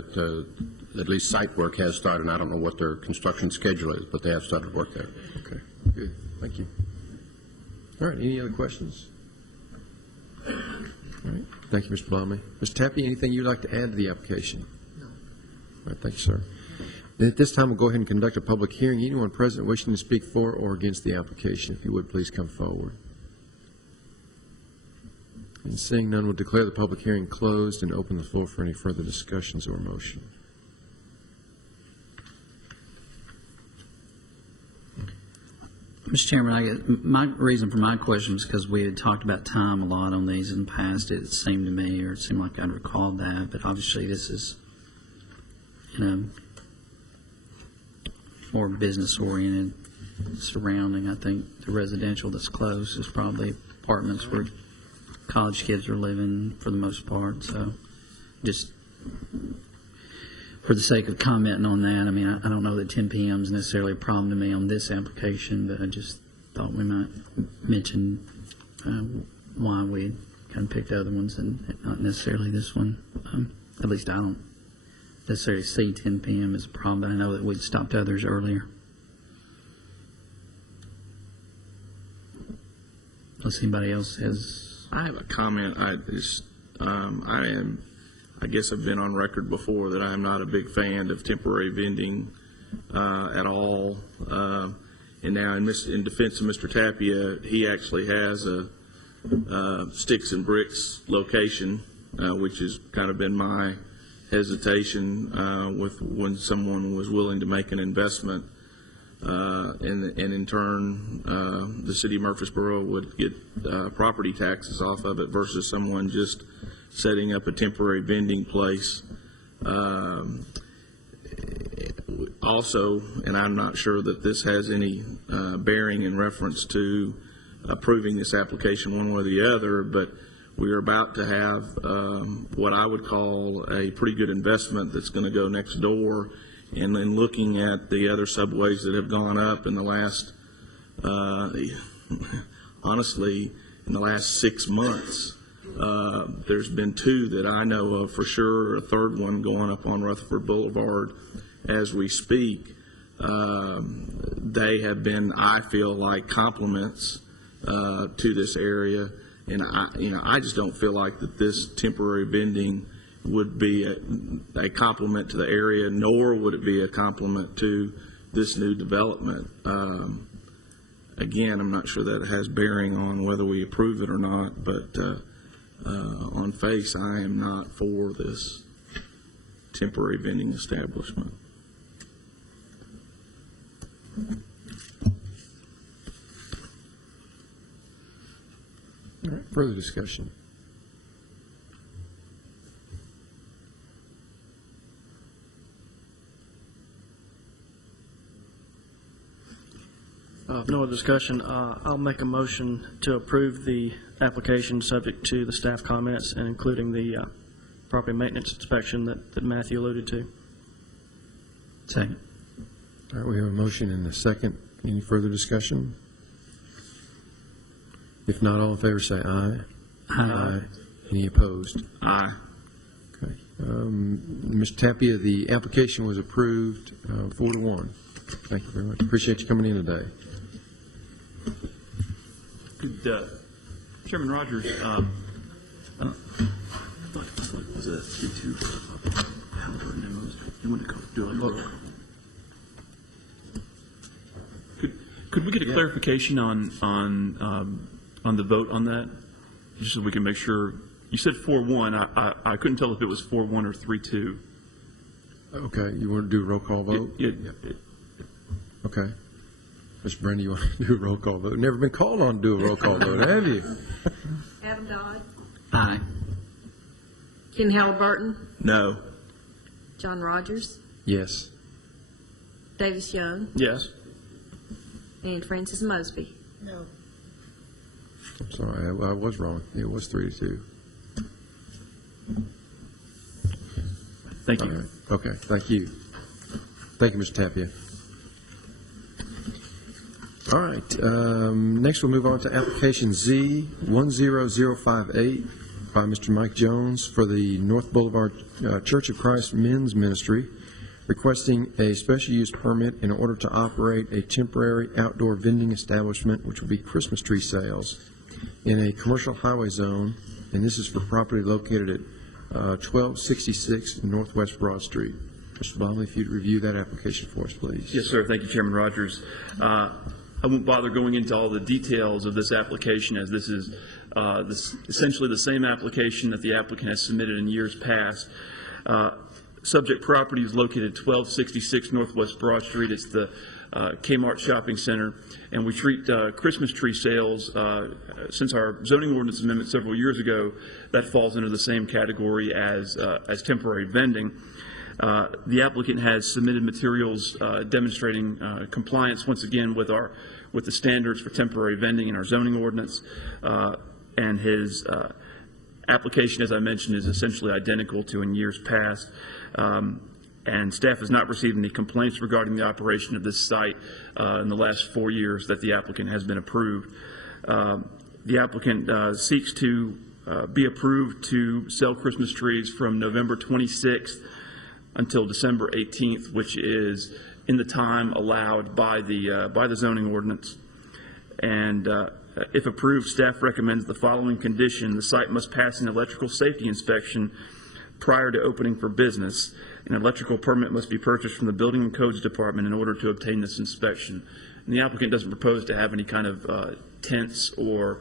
at least site work has started, and I don't know what their construction schedule is, but they have started work there. Okay, good. Thank you. All right, any other questions? All right, thank you, Mr. Blomley. Mr. Tappy, anything you'd like to add to the application? No. All right, thank you, sir. And at this time, we'll go ahead and conduct a public hearing. Anyone present wishing to speak for or against the application, if you would, please come forward. And seeing none, we'll declare the public hearing closed and open the floor for any further discussions or motion. Mr. Chairman, my reason for my question is because we had talked about time a lot on these in the past. It seemed to me, or it seemed like I'd recalled that, but obviously this is, more business-oriented surrounding. I think the residential that's close is probably apartments where college kids are living for the most part. So just for the sake of commenting on that, I mean, I don't know that 10 p.m. is necessarily a problem to me on this application, but I just thought we might mention why we kind of picked other ones and not necessarily this one. At least I don't necessarily see 10 p.m. as a problem, but I know that we'd stopped others earlier. Unless anybody else has. I have a comment. I guess I've been on record before that I'm not a big fan of temporary vending at all. And now in defense of Mr. Tapia, he actually has a sticks and bricks location, which has kind of been my hesitation with when someone was willing to make an investment. And in turn, the city of Murfreesboro would get property taxes off of it versus someone just setting up a temporary vending place. Also, and I'm not sure that this has any bearing in reference to approving this application one way or the other, but we are about to have what I would call a pretty good investment that's going to go next door. And then looking at the other subways that have gone up in the last, honestly, in the last 6 months, there's been two that I know of for sure, a third one going up on Rutherford Boulevard as we speak. They have been, I feel like, compliments to this area. And I just don't feel like that this temporary vending would be a compliment to the area, nor would it be a compliment to this new development. Again, I'm not sure that it has bearing on whether we approve it or not, but on face, I am not for this temporary vending establishment. All right, further discussion. No other discussion. I'll make a motion to approve the application subject to the staff comments and including the property maintenance inspection that Matthew alluded to. Second. All right, we have a motion and a second. Any further discussion? If not, all in favor say aye. Aye. Any opposed? Aye. Okay. Mr. Tapia, the application was approved 4-1. Thank you very much. Appreciate you coming in today. Chairman Rogers, I thought was it C2 Halliburton? You want to do a vote? Could we get a clarification on the vote on that, just so we can make sure You said 4-1. I couldn't tell if it was 4-1 or 3-2. Okay, you want to do a roll call vote? Okay. Mr. Brenda, you want to do a roll call vote? Never been called on to do a roll call vote, have you? Adam Dodd, Aye. Ken Halliburton, No. John Rogers, Yes. Davis Young, Yes. and Francis Mosby. No. I'm sorry, I was wrong. It was 3-2. Thank All you. right. Okay, thank you. Thank you, Mr. Tapia. All right, next we'll move on to application Z 10058 by Mr. Mike Jones for the North Boulevard Church of Christ Men's Ministry, requesting a special use permit in order to operate a temporary outdoor vending establishment, which will be Christmas tree sales, in a commercial highway zone, and this is for property located at 1266 Northwest Broad Street. Mr. Blomley, if you'd review that application for us, please. Yes, sir. Thank you, Chairman Rogers. I won't bother going into all the details of this application, as this is essentially the same application that the applicant has submitted in years past. Subject property is located at 1266 Northwest Broad Street. It's the Kmart Shopping Center, and we treat Christmas tree sales, since our zoning ordinance amendment several years ago, that falls under the same category as temporary vending. The applicant has submitted materials demonstrating compliance once again with the standards for temporary vending in our zoning ordinance, and his application, as I mentioned, is essentially identical to in years past. And staff has not received any complaints regarding the operation of this site in the last 4 years that the applicant has been approved. The applicant seeks to be approved to sell Christmas trees from November 26th until December 18th, which is in the time allowed by the zoning ordinance. And if approved, staff recommends the following condition: the site must pass an electrical safety inspection prior to opening for business. An electrical permit must be purchased from the Building and Codes Department in order to obtain this inspection. And the applicant doesn't propose to have any kind of tents or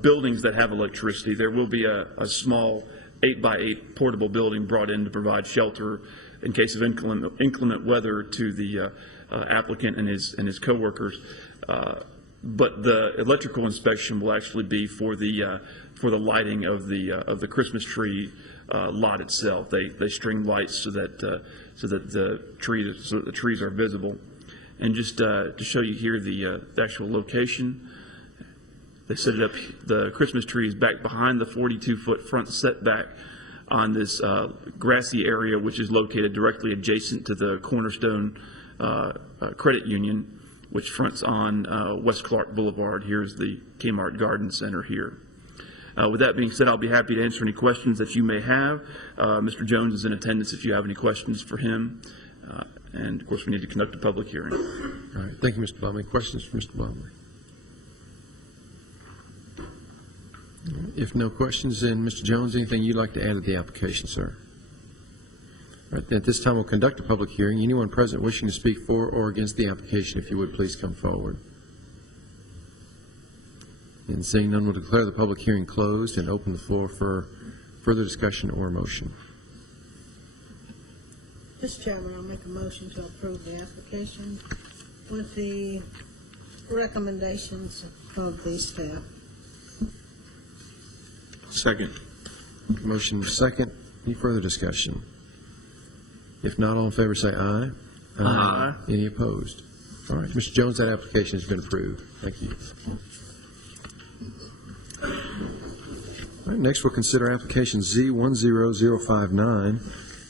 buildings that have electricity. There will be a small 8x8 portable building brought in to provide shelter in case of inclement weather to the applicant and his coworkers. But the electrical inspection will actually be for the lighting of the Christmas tree lot itself. They string lights so that the trees are visible. And just to show you here the actual location, they set it up. The Christmas tree is back behind the 42-foot front setback on this grassy area, which is located directly adjacent to the Cornerstone Credit Union, which fronts on West Clark Boulevard. Here's the Kmart Garden Center here. With that being said, I'll be happy to answer any questions that you may have. Mr. Jones is in attendance if you have any questions for him. And, of course, we need to conduct a public hearing. All right, thank you, Mr. Blomley. Questions for Mr. Blomley? If no questions, then Mr. Jones, anything you'd like to add to the application, sir? All right, at this time, we'll conduct a public hearing. Anyone present wishing to speak for or against the application, if you would, please come forward. And seeing none, we'll declare the public hearing closed and open the floor for further discussion or motion. Mr. Chairman, I'll make a motion to approve the application with the recommendations of the staff. Second. Motion second. Any further discussion? If not, all in favor say aye. Aye. Any opposed? All right, Mr. Jones, that application has been approved. Thank you. All right, next we'll consider application Z10059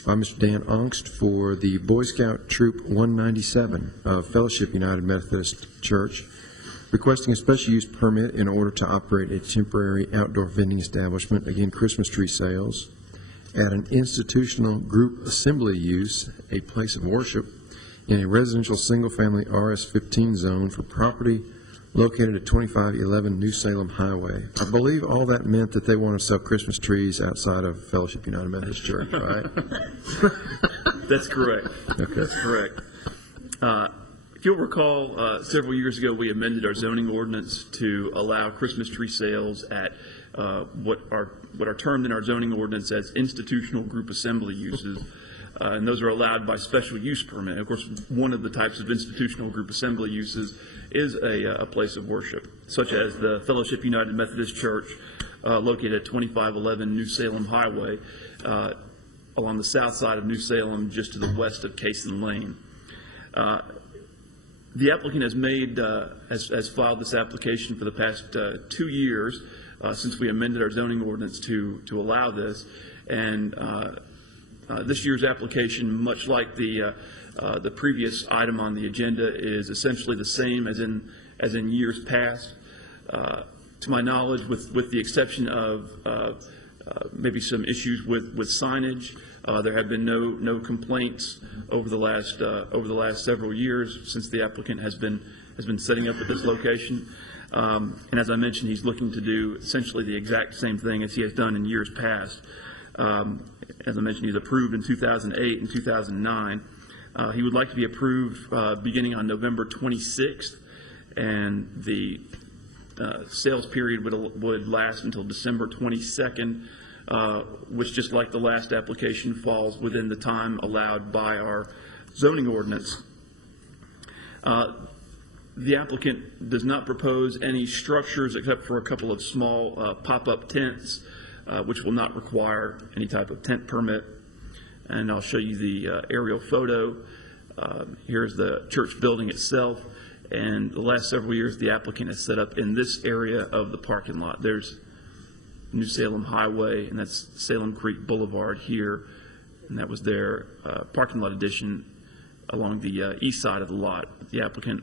by Mr. Dan Ongst for the Boy Scout Troop 197 of Fellowship United Methodist Church, requesting a special use permit in order to operate a temporary outdoor vending establishment, again Christmas tree sales, at an institutional group assembly use, a place of worship, in a residential single-family RS-15 zone for property located at 2511 New Salem Highway. I believe all that meant that they want to sell Christmas trees outside of Fellowship United Methodist Church, right? That's correct. Okay. That's correct. If you'll recall, several years ago, we amended our zoning ordinance to allow Christmas tree sales at what are what are termed in our zoning ordinance as institutional group assembly uses. And those are allowed by special use permit. Of course, one of the types of institutional group assembly uses is a place of worship, such as the Fellowship United Methodist Church located at 2511 New Salem Highway, along the south side of New Salem, just to the west of Cason Lane. The applicant has made, has filed this application for the past 2 years since we amended our zoning ordinance to allow this. And this year's application, much like the previous item on the agenda, is essentially the same as in years past. To my knowledge, with the exception of maybe some issues with signage, there have been no complaints over the last several years since the applicant has been setting up at this location. And as I mentioned, he's looking to do essentially the exact same thing as he has done in years past. As I mentioned, he's approved in 2008 and 2009. He would like to be approved beginning on November 26th, and the sales period would last until December 22nd, which, just like the last application, falls within the time allowed by our zoning ordinance. The applicant does not propose any structures except for a couple of small pop-up tents, which will not require any type of tent permit. And I'll show you the aerial photo. Here's the church building itself. And the last several years, the applicant has set up in this area of the parking lot. There's New Salem Highway, and that's Salem Creek Boulevard here. And that was their parking lot addition along the east side of the lot. The applicant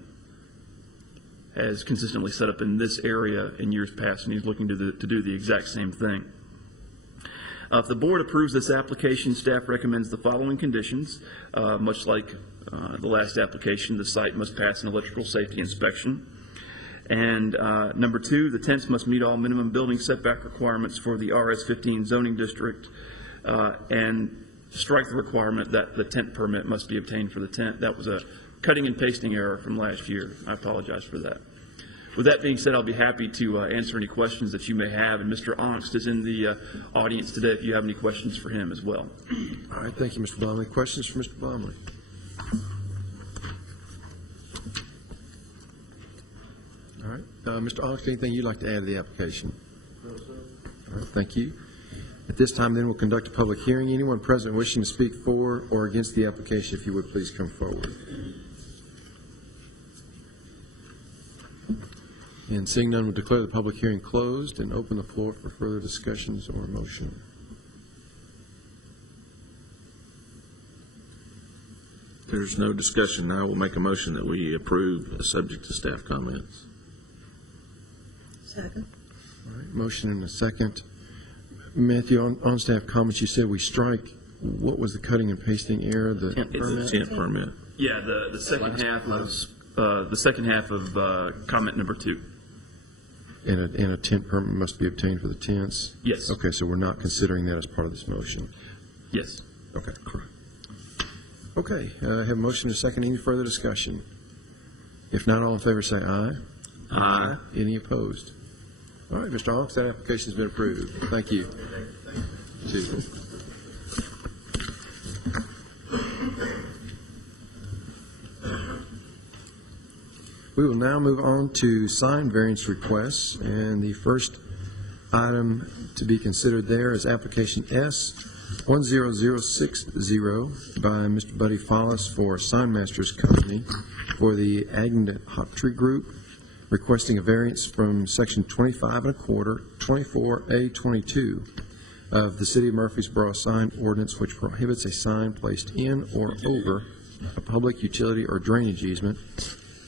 has consistently set up in this area in years past, and he's looking to do the exact same thing. If the board approves this application, staff recommends the following conditions. Much like the last application, the site must pass an electrical safety inspection. And number 2, the tents must meet all minimum building setback requirements for the RS-15 zoning district, and strike the requirement that the tent permit must be obtained for the tent. That was a cutting and pasting error from last year. I apologize for that. With that being said, I'll be happy to answer any questions that you may have, and Mr. Ongst is in the audience today if you have any questions for him as well. All right, thank you, Mr. Blomley. Questions for Mr. Blomley? All right, Mr. Ongst, anything you'd like to add to the application? No, sir. All right, thank you. At this time, then, we'll conduct a public hearing. Anyone present wishing to speak for or against the application, if you would, please come forward. And seeing none, we'll declare the public hearing closed and open the floor for further discussions or motion. There's no discussion. I will make a motion that we approve, subject to staff comments. Second. All right, motion and a second. Matthew, on staff comments, you said we strike, what was the cutting and pasting error? The Tent permit. Yeah, the second half was the second half of comment number 2. And a tent permit must be obtained for the tents? Yes. Okay, so we're not considering that as part of this motion? Yes. Okay. Okay, I have a motion and a second. Any further discussion? If not, all in favor say aye. Aye. Any opposed? All right, Mr. Hawks, that application has been approved. Thank you. We will now move on to sign variance requests, and the first item to be considered there is application S10060 by Mr. Buddy Follis for Sign Masters Company for the Agnet Hop Tree Group, requesting a variance from section 25 1/4, 24A22 of the City of Murfreesboro sign ordinance, which prohibits a sign placed in or over a public utility or drainage easement.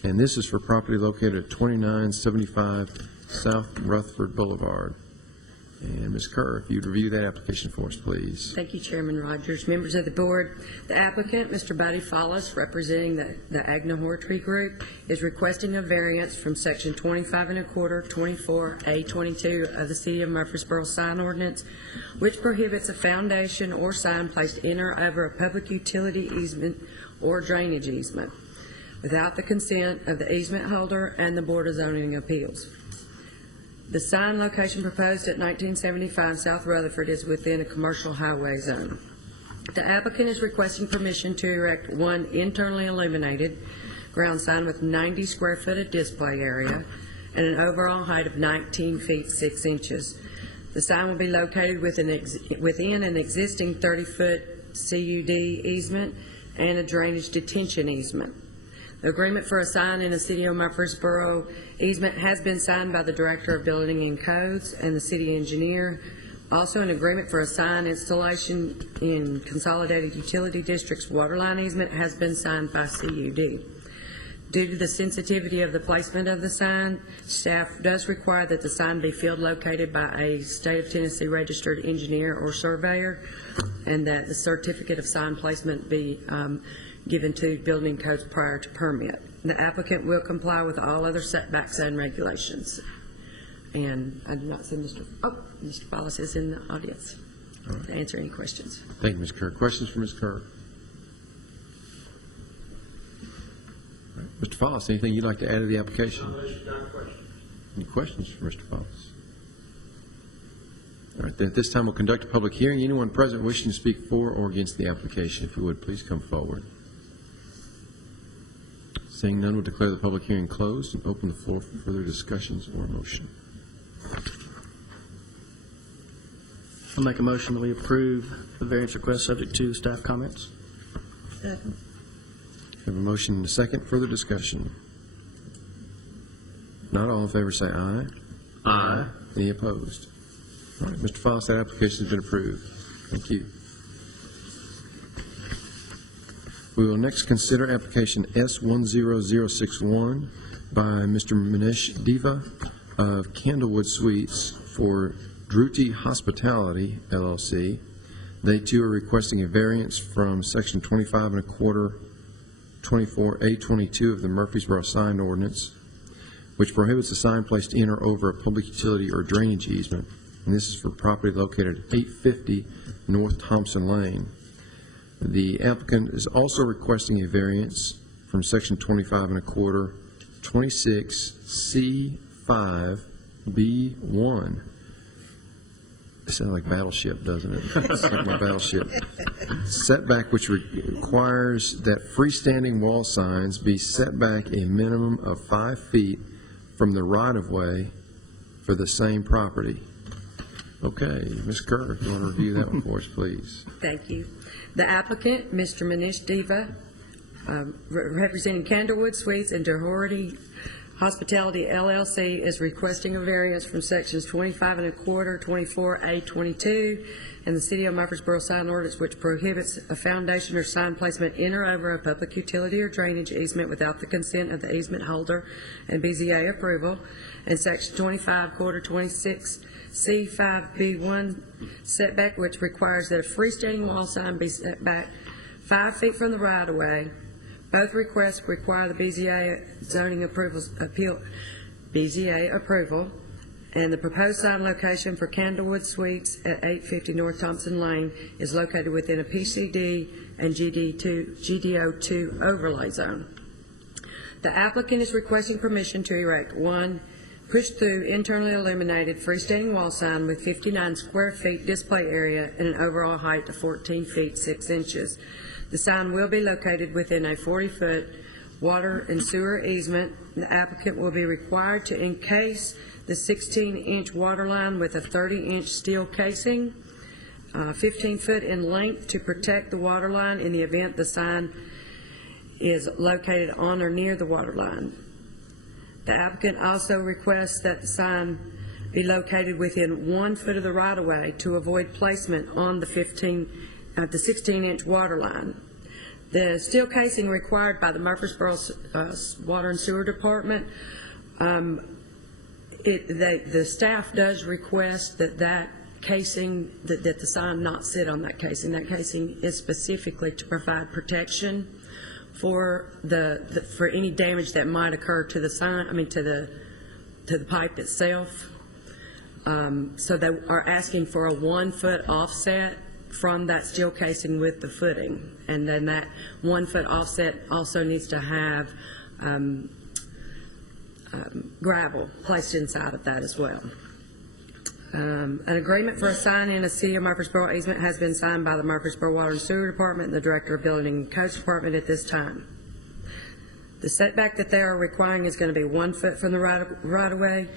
And this is for property located at 2975 South Rutherford Boulevard. And Ms. Kerr, if you'd review that application for us, please. Thank you, Chairman Rogers. Members of the board, the applicant, Mr. Buddy Follis, representing the Agnet Hop Tree Group, is requesting a variance from section 25 1/4, 24A22 of the City of Murfreesboro sign ordinance, which prohibits a foundation or sign placed in or over a public utility easement or drainage easement without the consent of the easement holder and the Board of Zoning Appeals. The sign location proposed at 1975 South Rutherford is within a commercial highway zone. The applicant is requesting permission to erect one internally illuminated ground sign with 90 square foot of display area and an overall height of 19 feet 6 inches. The sign will be located within an existing 30-foot CUD easement and a drainage detention easement. The agreement for a sign in the City of Murfreesboro easement has been signed by the Director of Building and Codes and the City Engineer. Also, an agreement for a sign installation in Consolidated Utility District's waterline easement has been signed by CUD. Due to the sensitivity of the placement of the sign, staff does require that the sign be field located by a State of Tennessee registered engineer or surveyor, and that the certificate of sign placement be given to building codes prior to permit. The applicant will comply with all other setbacks and regulations. And I do not see Mr. Follis is in the audience to answer any questions. Thank you, Ms. Kerr. Questions for Ms. Kerr? All right. Mr. Follis, anything you'd like to add to the application? Any questions for Mr. Follis? All right, then at this time we'll conduct a public hearing. Anyone present wishing to speak for or against the application, if you would, please come forward. Seeing none, we'll declare the public hearing closed and open the floor for further discussions or motion. I'll make a motion that we approve the variance request subject to staff comments. We have a motion and a second. Further discussion? Not all in favor say aye. Aye. Any opposed? All right, Mr. Foss, that application has been approved. Thank you. We will next consider application S10061 by Mr. Manish Deva of Candlewood Suites for Druti Hospitality, LLC. They too are requesting a variance from section 25 1/4, 24A22 of the Murfreesboro sign ordinance, which prohibits a sign placed in or over a public utility or drainage easement. And this is for property located at 850 North Thompson Lane. The applicant is also requesting a variance from section 25 1/4, 26C5B1. It sounds like battleship, doesn't it? It's like my battleship. Setback, which requires that freestanding wall signs be set back a minimum of 5 feet from the right-of-way for the same property. Okay, Ms. Kerr, if you want to review that one for us, please. Thank you. The applicant, Mr. Manish Deva, representing Candlewood Suites and Doherty Hospitality LLC, is requesting a variance from sections 25 1/4, 24A22, and the City of Murfreesboro sign ordinance, which prohibits a foundation or sign placement in or over a public utility or drainage easement without the consent of the easement holder and BZA approval, and section 25 1/4, 26C5B1 setback, which requires that a freestanding wall sign be set back 5 feet from the right-of-way. Both requests require the BZA zoning BZA approval, and the proposed sign location for Candlewood Suites at 850 North Thompson Lane is located within a PCD and GDO2 overlay zone. The applicant is requesting permission to erect one push-through internally illuminated freestanding wall sign with 59 square feet display area and an overall height of 14 feet 6 inches. The sign will be located within a 40-foot water and sewer easement. The applicant will be required to encase the 16-inch water line with a 30-inch steel casing, 15 foot in length, to protect the water line in the event the sign is located on or near the water line. The applicant also requests that the sign be located within 1 foot of the right-of-way to avoid placement on the 16-inch water line. The steel casing required by the Murfreesboro Water and Sewer Department, the staff does request that casing, that the sign not sit on that casing. That casing is specifically to provide protection for for any damage that might occur to the sign, to the pipe itself. So they are asking for a 1 foot offset from that steel casing with the footing, and then that 1 foot offset also needs to have gravel placed inside of that as well. An agreement for a sign in a City of Murfreesboro easement has been signed by the Murfreesboro Water and Sewer Department and the Director of Building and Codes Department at this time. The setback that they are requiring is going to be 1 foot from the right-of-way.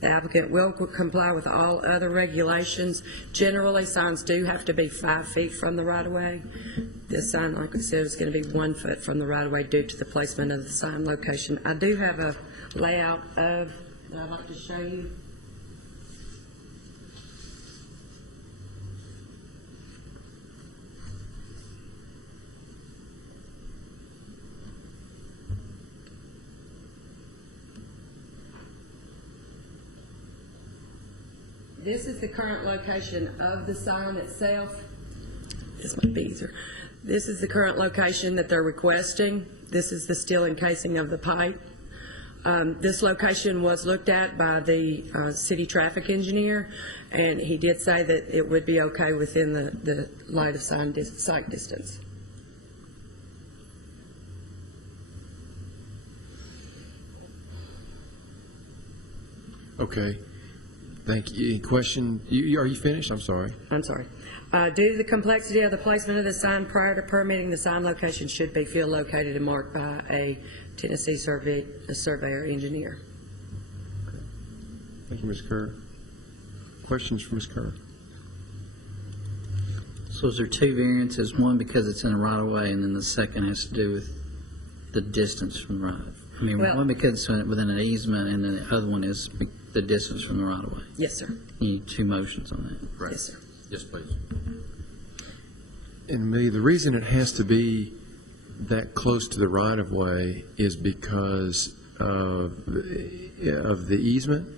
The applicant will comply with all other regulations. Generally, signs do have to be 5 feet from the right-of-way. This sign, like I said, is going to be 1 foot from the right-of-way due to the placement of the sign location. I do have a layout of that I'd like to show you. This is the current location of the sign itself. This might be easier. This is the current location that they're requesting. This is the steel encasing of the pipe. This location was looked at by the city traffic engineer, and he did say that it would be okay within the light of sight distance. Okay. Thank you. Any question? Are you finished? I'm sorry. I'm sorry. Due to the complexity of the placement of the sign prior to permitting, the sign location should be field located and marked by a Tennessee surveyor engineer. Thank you, Ms. Kerr. Questions for Ms. Kerr? So is there two variances, one because it's in a right-of-way, and then the second has to do with the distance from the right? I mean, Well- one because it's within an easement, and then the other one is the distance from the right-of-way. Yes, sir. You need two motions on that. Yes, sir. Yes, please. And the reason it has to be that close to the right-of-way is because of the easement?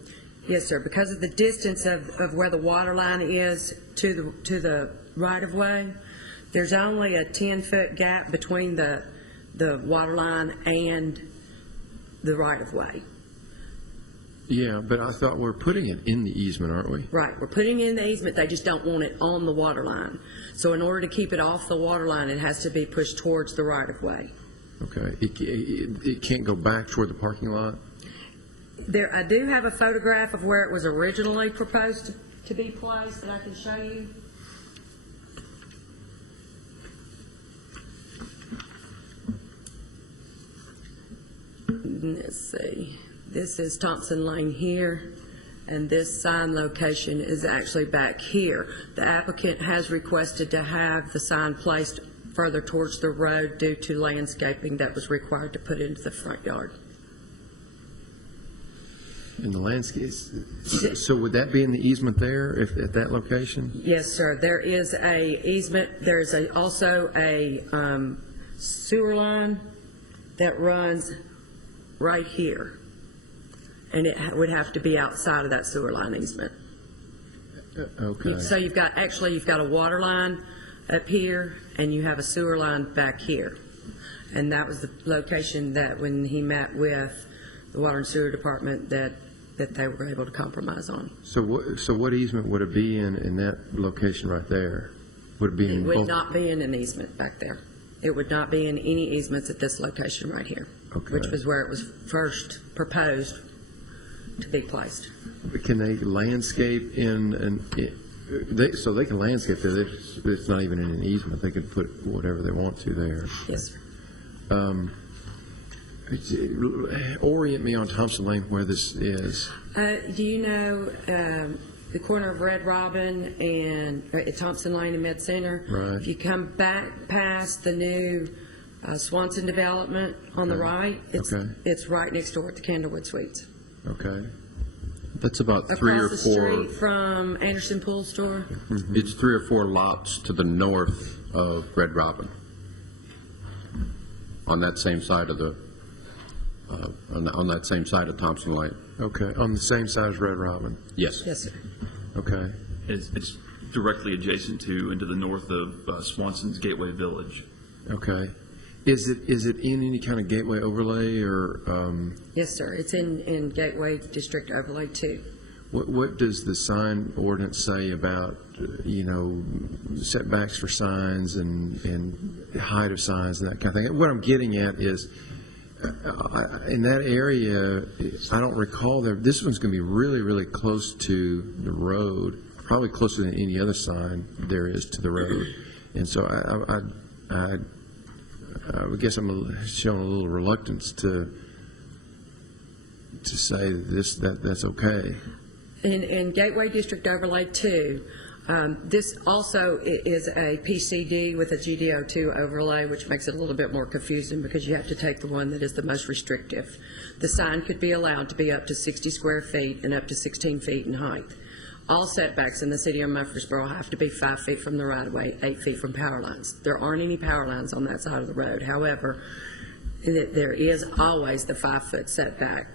Yes, sir. Because of the distance of where the water line is to the right-of-way, there's only a 10-foot gap between the water line and the right-of-way. Yeah, but I thought we're putting it in the easement, aren't we? Right. We're putting it in the easement. They just don't want it on the water line. So in order to keep it off the water line, it has to be pushed towards the right-of-way. Okay. It can't go back toward the parking lot? I do have a photograph of where it was originally proposed to be placed that I can show you. Let's see. This is Thompson Lane here, and this sign location is actually back here. The applicant has requested to have the sign placed further towards the road due to landscaping that was required to put into the front yard. In the landscape? So would that be in the easement there, at that location? Yes, sir. There is a easement. There's also a sewer line that runs right here, and it would have to be outside of that sewer line easement. Okay. So you've got a water line up here, and you have a sewer line back here. And that was the location that when he met with the Water and Sewer Department that they were able to compromise on. So what easement would it be in that location right there? Would it be in It would both? not be in an easement back there. It would not be in any easements at this location right here, Okay. which was where it was first proposed to be placed. Can they landscape so they can landscape there, it's not even in an easement, they could put whatever they want to there. Yes, sir. Orient me on Thompson Lane where this is. Do you know the corner of Red Robin and Thompson Lane and Med Center? Right. If you come back past the new Swanson development on the right, it's right next door at the Candlewood Suites. Okay. That's about three or Across the four, street from Anderson Pool Store. it's 3 or 4 lots to the north of Red Robin. On that same side of on that same side of Thompson Lane. Okay, on the same side as Red Robin. Yes. Yes, sir. Okay. It's directly adjacent to and to the north of Swanson's Gateway Village. Okay. Is it in any kind of gateway overlay or Yes, sir. It's in Gateway District Overlay 2. what does the sign ordinance say about setbacks for signs and height of signs and that kind of thing? What I'm getting at is in that area, I don't recall there, this one's going to be really, really close to the road, probably closer than any other sign there is to the road. And so I guess I'm showing a little reluctance to say that's okay. In Gateway District Overlay 2, this also is a PCD with a GDO2 overlay, which makes it a little bit more confusing because you have to take the one that is the most restrictive. The sign could be allowed to be up to 60 square feet and up to 16 feet in height. All setbacks in the city of Murfreesboro have to be 5 feet from the right-of-way, 8 feet from power lines. There aren't any power lines on that side of the road. However, there is always the 5-foot setback.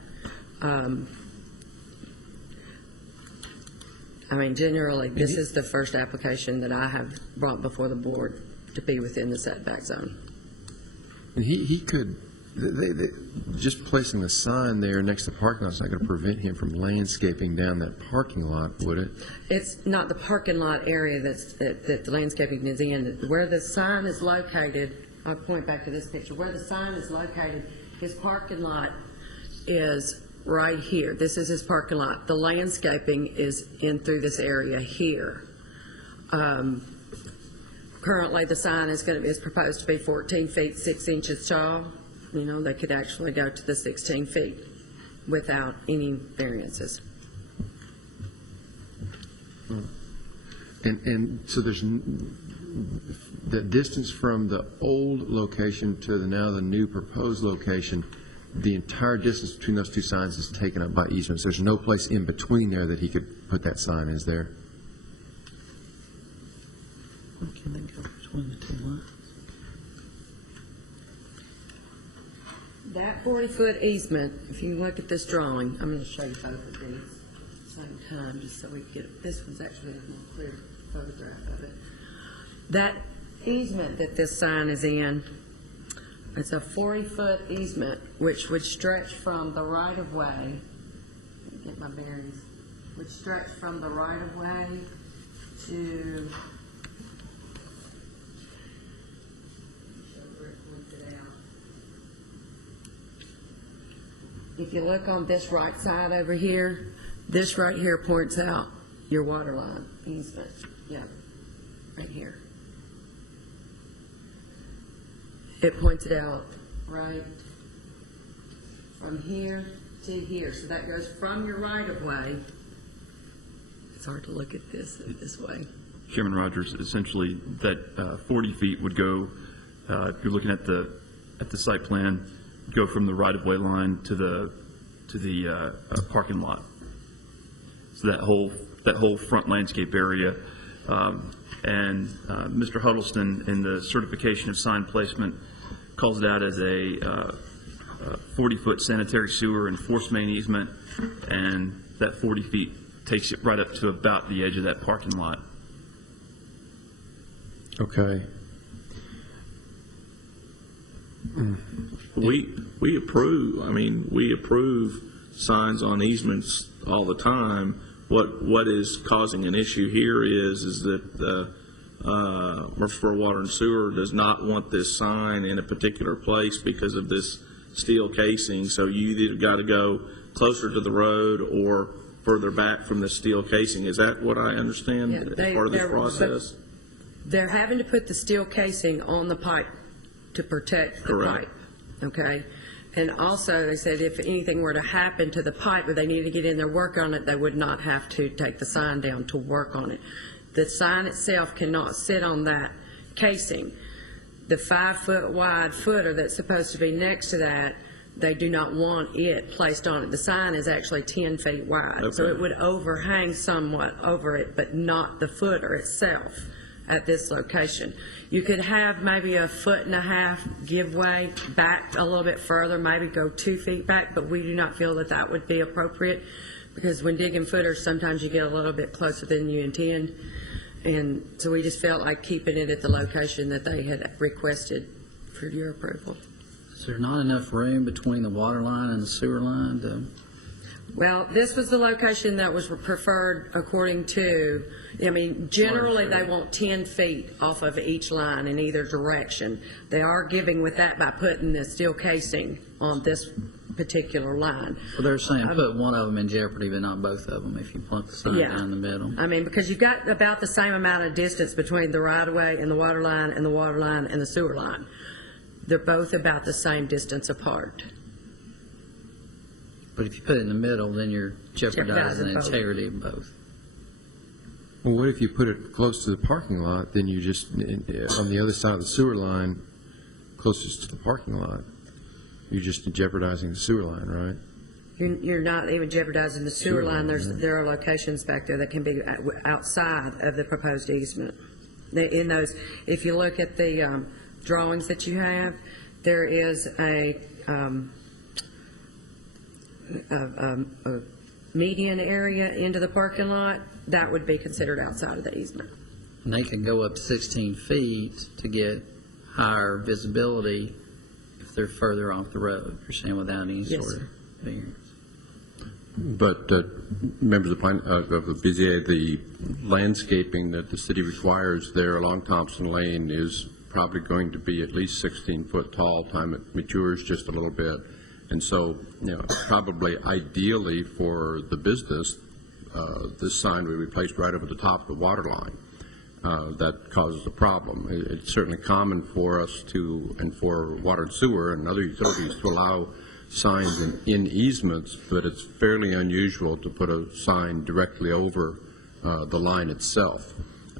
I mean, generally, this is the first application that I have brought before the board to be within the setback zone. And he could, just placing the sign there next to the parking lot is not going to prevent him from landscaping down that parking lot, would it? It's not the parking lot area that the landscaping is in. Where the sign is located, I'll point back to this picture. Where the sign is located, his parking lot is right here. This is his parking lot. The landscaping is in through this area here. Currently, the sign is proposed to be 14 feet 6 inches tall. You know, they could actually go to the 16 feet without any variances. And so there's the distance from the old location to now the new proposed location, the entire distance between those two signs is taken up by easements. There's no place in between there that he could put that sign, is there? Can they go between the two lines? That 40-foot easement, if you look at this drawing, I'm going to show you both of these at the same time, just so we can get, this one's actually a more clear photograph of it. That easement that this sign is in, it's a 40-foot easement, which would stretch from the right-of-way, let me get my bearings, would stretch from the right-of-way to, if you look on this right side over here, this right here points out your water line easement. Yeah, right here. It points it out right from here to here. So that goes from your right-of-way. It's hard to look at this way. Chairman Rogers, essentially that 40 feet would go, if you're looking at the site plan, go from the right-of-way line to the parking lot. So that whole front landscape area, and Mr. Huddleston in the certification of sign placement calls it out as a 40-foot sanitary sewer and force main easement, and that 40 feet takes it right up to about the edge of that parking lot. Okay. We approve signs on easements all the time. What is causing an issue here is that the Murfreesboro Water and Sewer does not want this sign in a particular place because of this steel casing. So you either got to go closer to the road or further back from the steel casing. Is that what I understand as part of this process? They're having to put the steel casing on the pipe to protect the pipe, okay? And also, they said if anything were to happen to the pipe, or they need to get in there, work on it, they would not have to take the sign down to work on it. The sign itself cannot sit on that casing. The 5-foot wide footer that's supposed to be next to that, they do not want it placed on it. The sign is actually 10 feet wide, so it would overhang somewhat over it, but not the footer itself at this location. You could have maybe 1.5 foot give way back a little bit further, maybe go 2 feet back, but we do not feel that that would be appropriate because when digging footers, sometimes you get a little bit closer than you intend. And so we just felt like keeping it at the location that they had requested for your approval. Is there not enough room between the water line and the sewer line to? Well, this was the location that was preferred according to, I mean, generally, they want 10 feet off of each line in either direction. They are giving with that by putting the steel casing on this particular line. Well, they're saying put one of them in jeopardy, but not both of them if you plunk the sign Yeah. down the middle. I mean, because you've got about the same amount of distance between the right-of-way and the water line and the water line and the sewer line. They're both about the same distance apart. But if you put it in the middle, then you're jeopardizing the Jeopardizing both. integrity of both. Well, what if you put it close to the parking lot, then you just, on the other side of the sewer line, closest to the parking lot, you're just jeopardizing the sewer line, right? You're not even jeopardizing the sewer line. There are locations back there that can be outside of the proposed easement. In those, if you look at the drawings that you have, there is a median area into the parking lot that would be considered outside of the easement. And they can go up to 16 feet to get higher visibility if they're further off the road, you're saying, without any Yes, sort sir. of variance. But members of the BZA, the landscaping that the city requires there along Thompson Lane is probably going to be at least 16 foot tall, time it matures just a little bit. And so, probably ideally for the business, this sign would be placed right over the top of the water line. That causes a problem. It's certainly common for us to, and for water and sewer and other utilities, to allow signs in easements, but it's fairly unusual to put a sign directly over the line itself.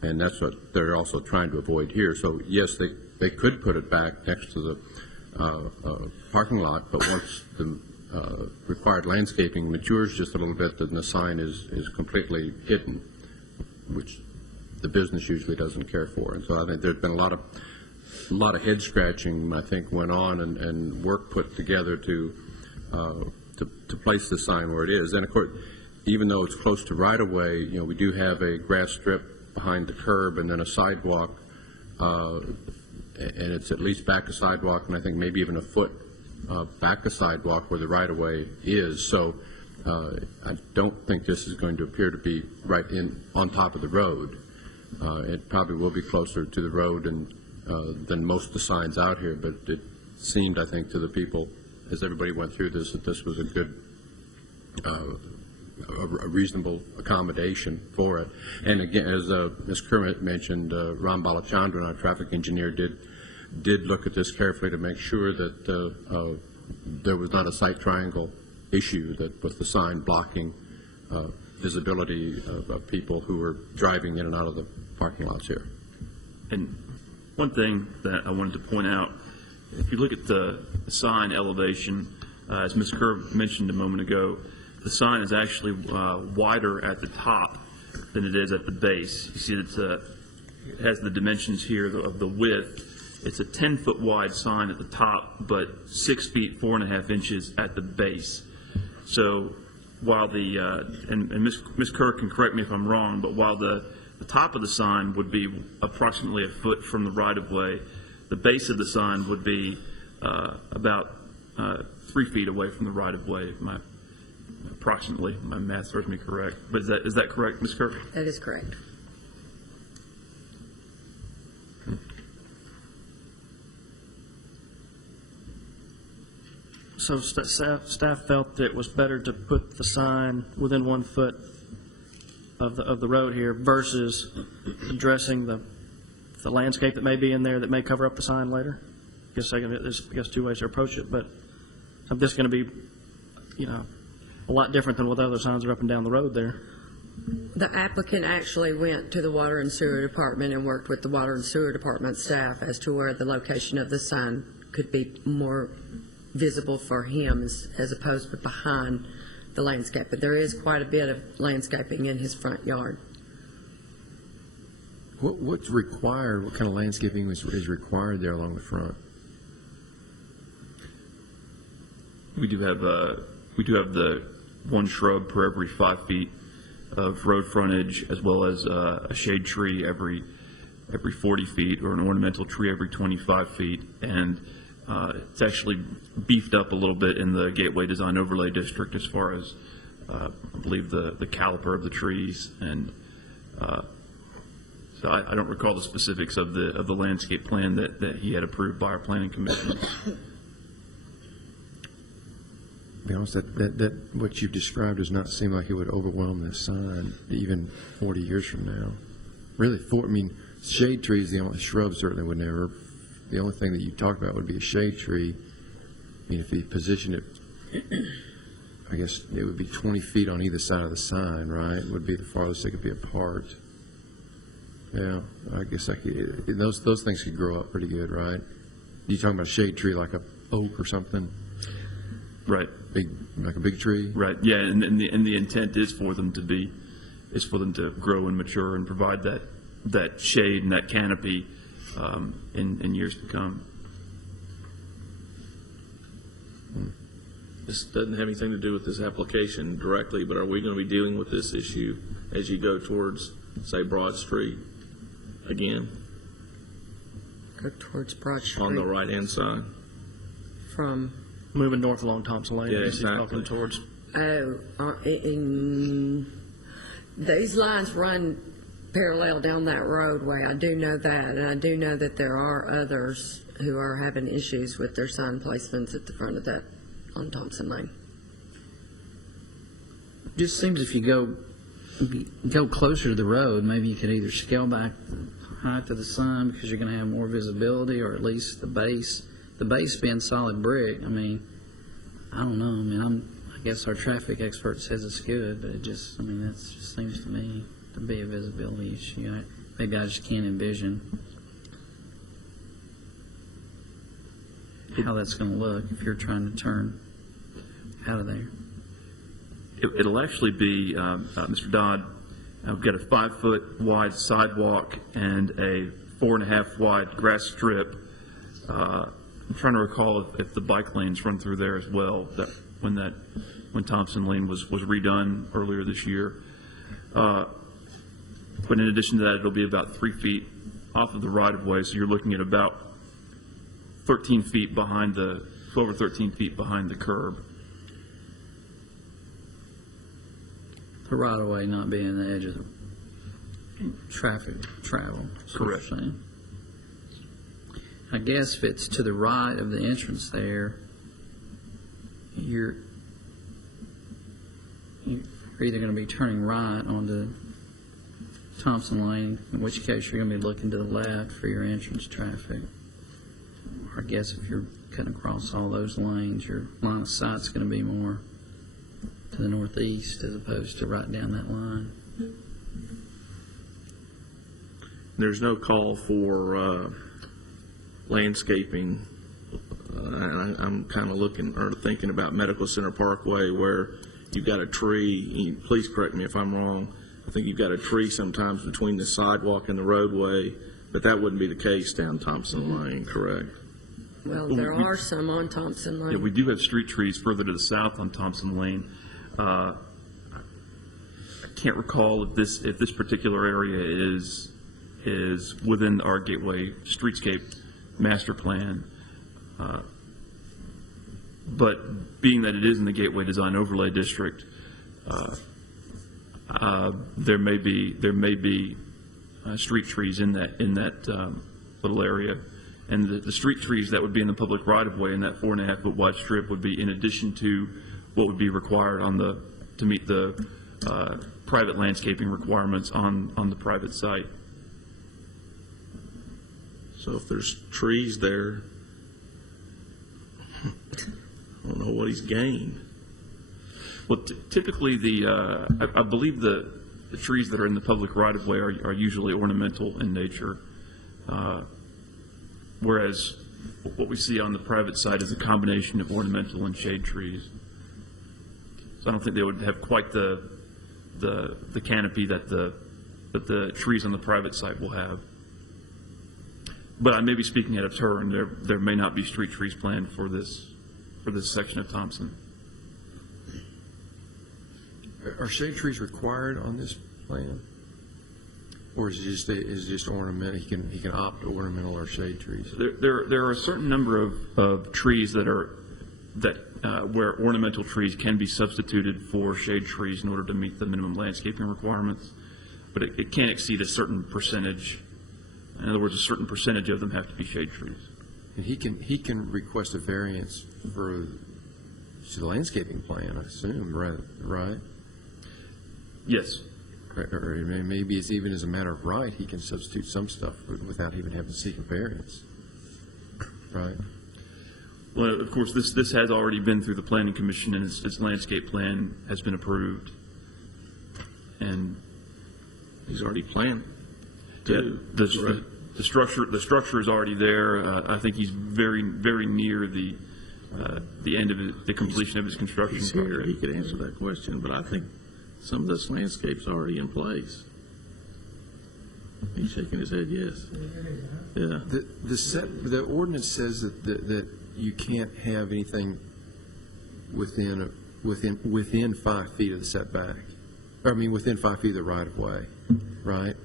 And that's what they're also trying to avoid here. So yes, they could put it back next to the parking lot, but once the required landscaping matures just a little bit, then the sign is completely hidden, which the business usually doesn't care for. And so I think there's been a lot of head scratching, I think, went on and work put together to place the sign where it is. And of course, even though it's close to right of way, we do have a grass strip behind the curb and then a sidewalk, and it's at least back a sidewalk, and I think maybe even a foot back a sidewalk where the right of way is. So I don't think this is going to appear to be right on top of the road. It probably will be closer to the road than most of the signs out here, but it seemed, I think, to the people, as everybody went through this, that this was a good, a reasonable accommodation for it. And again, as Ms. Kermit mentioned, Ram Balachandran, our traffic engineer, did look at this carefully to make sure that there was not a sight triangle issue that with the sign blocking visibility of people who were driving in and out of the parking lots here. And one thing that I wanted to point out, if you look at the sign elevation, as Ms. Kerr mentioned a moment ago, the sign is actually wider at the top than it is at the base. You see that it has the dimensions here of the width. It's a 10-foot wide sign at the top, but 6 feet 4.5 inches at the base. So while and Ms. Kerr can correct me if I'm wrong, but while the top of the sign would be approximately a foot from the right-of-way, the base of the sign would be about 3 feet away from the right-of-way. Approximately, my math serves me correct. But is that correct, Ms. Kerr? That is correct. So staff felt that it was better to put the sign within 1 foot of the road here versus addressing the landscape that may be in there that may cover up the sign later. There's two ways to approach it, but this is going to be, a lot different than what other signs are up and down the road there. The applicant actually went to the Water and Sewer Department and worked with the Water and Sewer Department staff as to where the location of the sign could be more visible for him as opposed to behind the landscape. But there is quite a bit of landscaping in his front yard. What's required, what kind of landscaping is required there along the front? We do have the one shrub per every 5 feet of road frontage, as well as a shade tree every 40 feet, or an ornamental tree every 25 feet. And it's actually beefed up a little bit in the Gateway Design Overlay District as far as I believe, the caliper of the trees, and so I don't recall the specifics of the landscape plan that he had approved by our planning commission. To be honest, that what you've described does not seem like it would overwhelm this sign even 40 years from now. Really, shade trees, the only shrub certainly would never. The only thing that you talked about would be a shade tree. I mean, if you position it, I guess it would be 20 feet on either side of the sign, right? Would be the farthest they could be apart. Yeah, I guess those things could grow up pretty good, right? You talking about a shade tree like a oak or something? Right. Like a big tree? Right. Yeah, and the intent is for them to grow and mature and provide that shade and that canopy in years to come. This doesn't have anything to do with this application directly, but are we going to be dealing with this issue as you go towards, say, Broad Street again, Go towards Broad Street. on the right-hand side? From, Moving north along Thompson Lane. Yeah, as he's exactly. talking towards. these lines run parallel down that roadway. I do know that, and I do know that there are others who are having issues with their sign placements at the front of that on Thompson Lane. Just seems if you go closer to the road, maybe you could either scale back the height of the sign because you're going to have more visibility, or at least the base being solid brick. I mean, I don't know. I mean, I guess our traffic expert says it's good, but that just seems to me to be a visibility issue. Maybe I just can't envision how that's going to look if you're trying to turn out of there. It'll actually be, Mr. Dodd, we've got a 5-foot wide sidewalk and a 4.5 wide grass strip. I'm trying to recall if the bike lanes run through there as well, when Thompson Lane was redone earlier this year. But in addition to that, it'll be about 3 feet off of the right-of-way, so you're looking at about 13 feet behind 12 or 13 feet behind the curb. The right of way not being the edge of the traffic travel. is what you're Correct. saying. I guess if it's to the right of the entrance there, you're either going to be turning right onto Thompson Lane, in which case you're going to be looking to the left for your entrance traffic. Or I guess if you're cutting across all those lanes, your line of sight's going to be more to the northeast as opposed to right down that line. There's no call for landscaping. I'm kind of looking or thinking about Medical Center Parkway, where you've got a tree. Please correct me if I'm wrong. I think you've got a tree sometimes between the sidewalk and the roadway, but that wouldn't be the case down Thompson Lane, correct? Well, there are some on Thompson Lane. Yeah, we do have street trees further to the south on Thompson Lane. I can't recall if this particular area is within our Gateway Streetscape Master Plan. But being that it is in the Gateway Design Overlay District, there may be street trees in that little area. And the street trees that would be in the public right-of-way in that 4.5-foot wide strip would be in addition to what would be required to meet the private landscaping requirements on the private site. So if there's trees there, I don't know what he's gained. Well, typically I believe the trees that are in the public right-of-way are usually ornamental in nature. Whereas what we see on the private side is a combination of ornamental and shade trees. So I don't think they would have quite the canopy that the trees on the private side will have. But I may be speaking out of turn. There may not be street trees planned for this section of Thompson. Are shade trees required on this plan? Or is it just ornamental? He can opt ornamental or shade trees. There are a certain number of trees that where ornamental trees can be substituted for shade trees in order to meet the minimum landscaping requirements, but it can't exceed a certain percentage. In other words, a certain percentage of them have to be shade trees. And he can request a variance for the landscaping plan, I assume, right? Yes. Or maybe it's even as a matter of right, he can substitute some stuff without even having to seek a variance, right? Well, of course, this has already been through the planning commission, and its landscape plan has been approved. And He's already planned. the structure is already there. I think he's very, very near the end of the completion of his construction He's here, project. he could answer that question, but I think some of this landscape's already in place. He's shaking his head, yes. Yeah. The ordinance says that you can't have anything within 5 feet of the setback. I mean, within 5 feet of the right of way, right?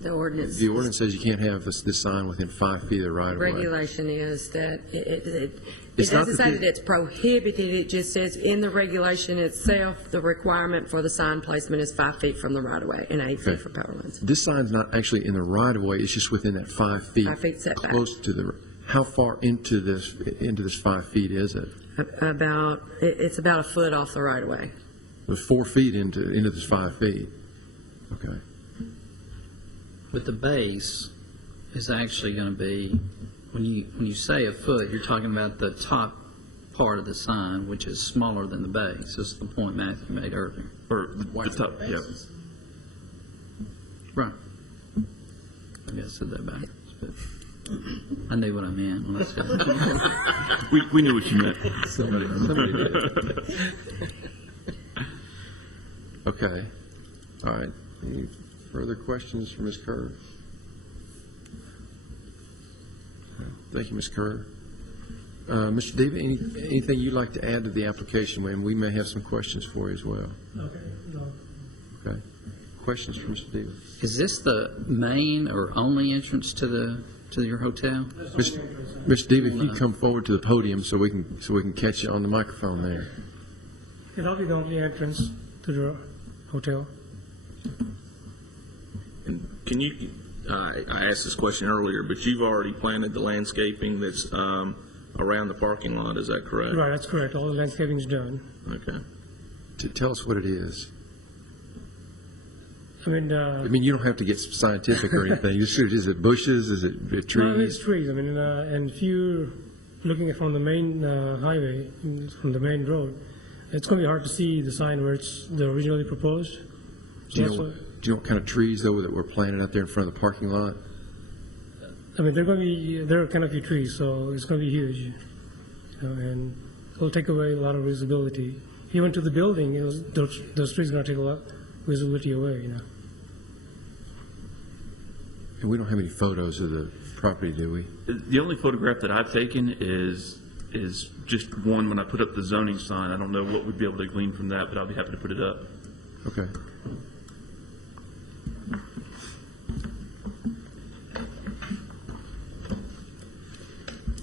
The ordinance. The ordinance says you can't have this sign within 5 feet of the right of way. Regulation is that it It's not doesn't say that that it's prohibited, it just says in the regulation itself, the requirement for the sign placement is 5 feet from the right of way and 8 feet for power lines. This sign's not actually in the right of way, it's just within that 5 feet. 5 feet setback. Close to how far into this 5 feet is it? It's about a foot off the right of way. With 4 feet into this 5 feet. Okay. But the base is actually going to be, when you say a foot, you're talking about the top part of the sign, which is smaller than the base. This is the point Matthew made earlier. Or the top, yeah. Right. Maybe I said that backwards, but I knew what I meant when I said it. We knew what you meant. Somebody did. Okay. All right. Any further questions for Ms. Kerr? Thank you, Ms. Kerr. Mr. Deeva, anything you'd like to add to the application? And we may have some questions for you as well. Okay. Questions for Mr. Deeva? Is this the main or only entrance to your hotel? Mr. Deeva, if you come forward to the podium so we can catch you on the microphone there. It'll be the only entrance to the hotel. Can you, I asked this question earlier, but you've already planted the landscaping that's around the parking lot, is that correct? Right, that's correct. All the landscaping is done. Okay. Tell us what it is. I mean, you don't have to get scientific or anything. Is it bushes? Is it trees? no, it's trees. I mean, and if you're looking at from the main highway, from the main road, it's going to be hard to see the sign where it's originally proposed. Do you know what kind of trees, though, that were planted out there in front of the parking lot? I mean, there are kind of few trees, so it's going to be huge. You know, and it'll take away a lot of visibility. Even to the building, those trees are going to take a lot of visibility away, you know. And we don't have any photos of the property, do we? The only photograph that I've taken is just one when I put up the zoning sign. I don't know what we'd be able to glean from that, but I'll be happy to put it up. Okay.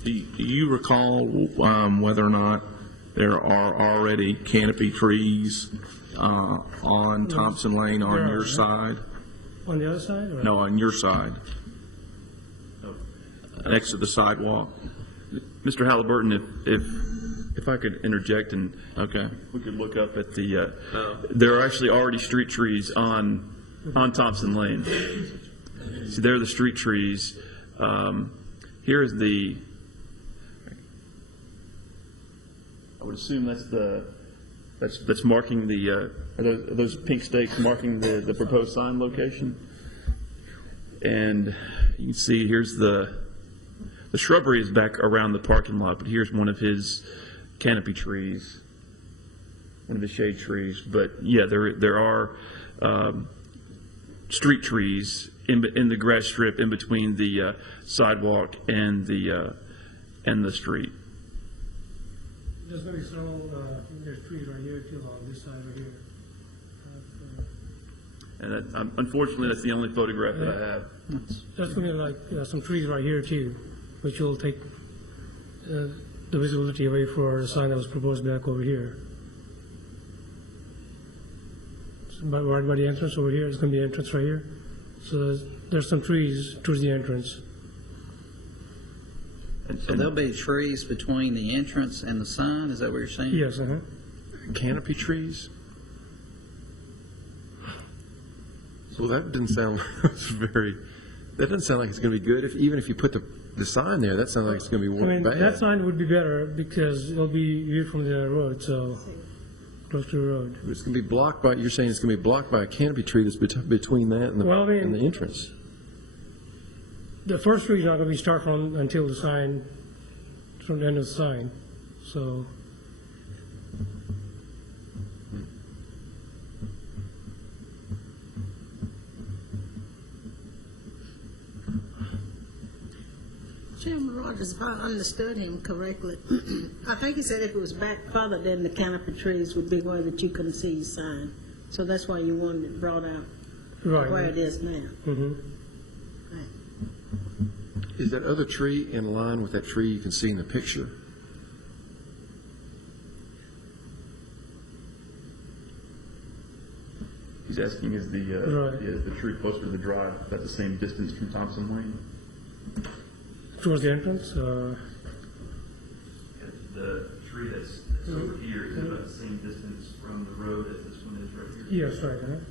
Do you recall whether or not there are already canopy trees on Thompson Lane on your side? On the other side? Or? No, on your side. Next to the sidewalk. Mr. Halliburton, if I could interject and Okay. we could look up at the, there are actually already street trees on Thompson Lane. See, there are the street trees. Here's I would assume that's marking the, are those pink stakes marking the proposed sign location? And you can see here's the shrubbery is back around the parking lot, but here's one of his canopy trees, one of the shade trees. But yeah, there are street trees in the grass strip in between the sidewalk and the street. There's going to be several, there's trees right here too on this side right here. And unfortunately, that's the only photograph that I have. There's going to be like some trees right here too, which will take the visibility away for the sign that was proposed back over here. So right by the entrance over here, it's going to be entrance right here. So there's some trees towards the entrance. So there'll be trees between the entrance and the sign, is that what you're saying? Yes, Canopy trees? Well, that didn't sound that doesn't sound like it's going to be good. Even if you put the sign there, that sounds like it's going to be I mean, bad. that sign would be better because it'll be viewed from the road, so close to the road. It's going to be blocked by, you're saying it's going to be blocked by a canopy tree that's between that and Well, I mean- and the entrance. The first tree is not going to be start from until the sign, from the end of the sign, so. Chairman Rogers, if I understood him correctly, I think he said if it was back further, then the canopy trees would be where that you couldn't see the sign. So that's why you wanted it brought out Right. where it is now. Mhm. Is that other tree in line with that tree you can see in the picture? He's asking, is the tree closer to the drive, at the same distance from Thompson Lane? Towards the entrance, The tree that's over here is about the same distance from the road as this one is right here. yes, right,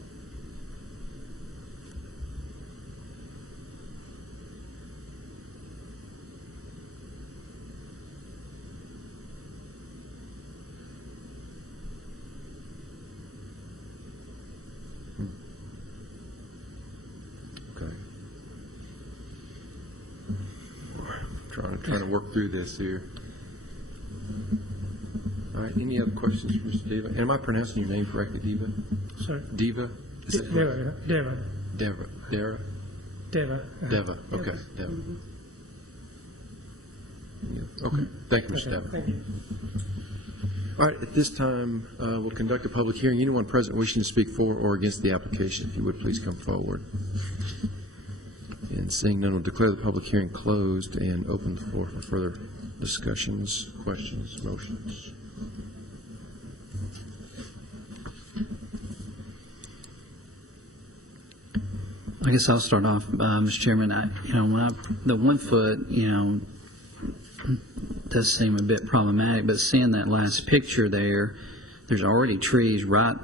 Okay. Trying to work through this here. All right, any other questions for Mr. Deva? And am I pronouncing your name correctly, Deva? Sorry. Deva? Is it correct? Deva. Deva, okay, Deva. Yeah, okay, thank you, Mr. Deva. Thank you. All right, at this time, we'll conduct a public hearing. Anyone present wishing to speak for or against the application, if you would please come forward. And seeing none, we'll declare the public hearing closed and open the floor for further discussions, questions, motions. I guess I'll start off, Mr. Chairman. The 1 foot, does seem a bit problematic, but seeing that last picture there, there's already trees right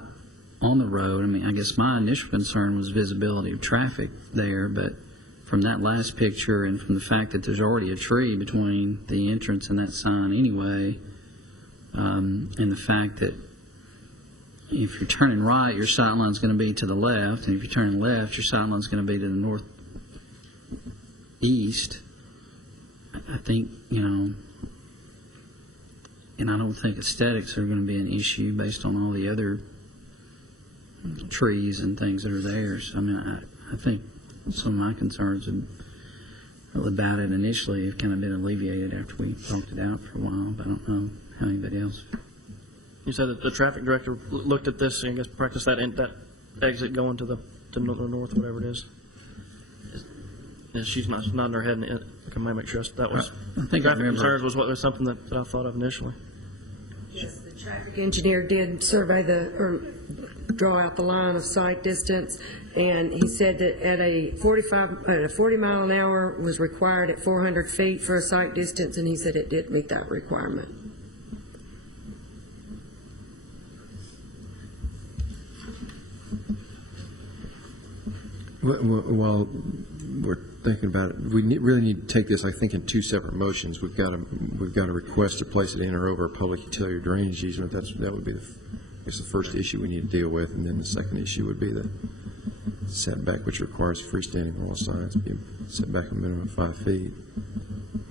on the road. I mean, I guess my initial concern was visibility of traffic there, but from that last picture and from the fact that there's already a tree between the entrance and that sign anyway, and the fact that if you're turning right, your sight line's going to be to the left, and if you're turning left, your sight line's going to be to the northeast. I think, and I don't think aesthetics are going to be an issue based on all the other trees and things that are there. So, I mean, I think some of my concerns about it initially have kind of been alleviated after we talked it out for a while, but I don't know how anybody else. You said that the traffic director looked at this and I guess practiced that exit going to the north, whatever it is. And she's not nodding her head. And I might make sure that was I think I traffic remember. concerns was what was something that I thought of initially. Yes, the traffic engineer did survey or draw out the line of sight distance, and he said that at a 40 mile an hour was required at 400 feet for a sight distance, and he said it did meet that requirement. While we're thinking about it, we really need to take this, I think, in two separate motions. We've got a request to place it in or over a public utility drainage easement. That would be the first issue we need to deal with, and then the second issue would be the setback, which requires freestanding wall signs to be set back a minimum of 5 feet.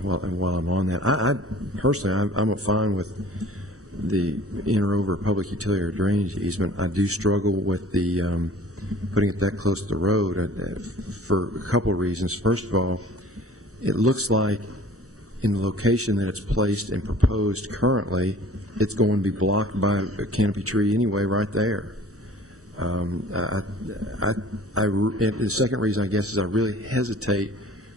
While I'm on that, I personally, I'm fine with the in or over public utility or drainage easement. I do struggle with the putting it that close to the road for a couple of reasons. First of all, it looks like in the location that it's placed and proposed currently, it's going to be blocked by a canopy tree anyway right there. And the second reason, I guess, is I really hesitate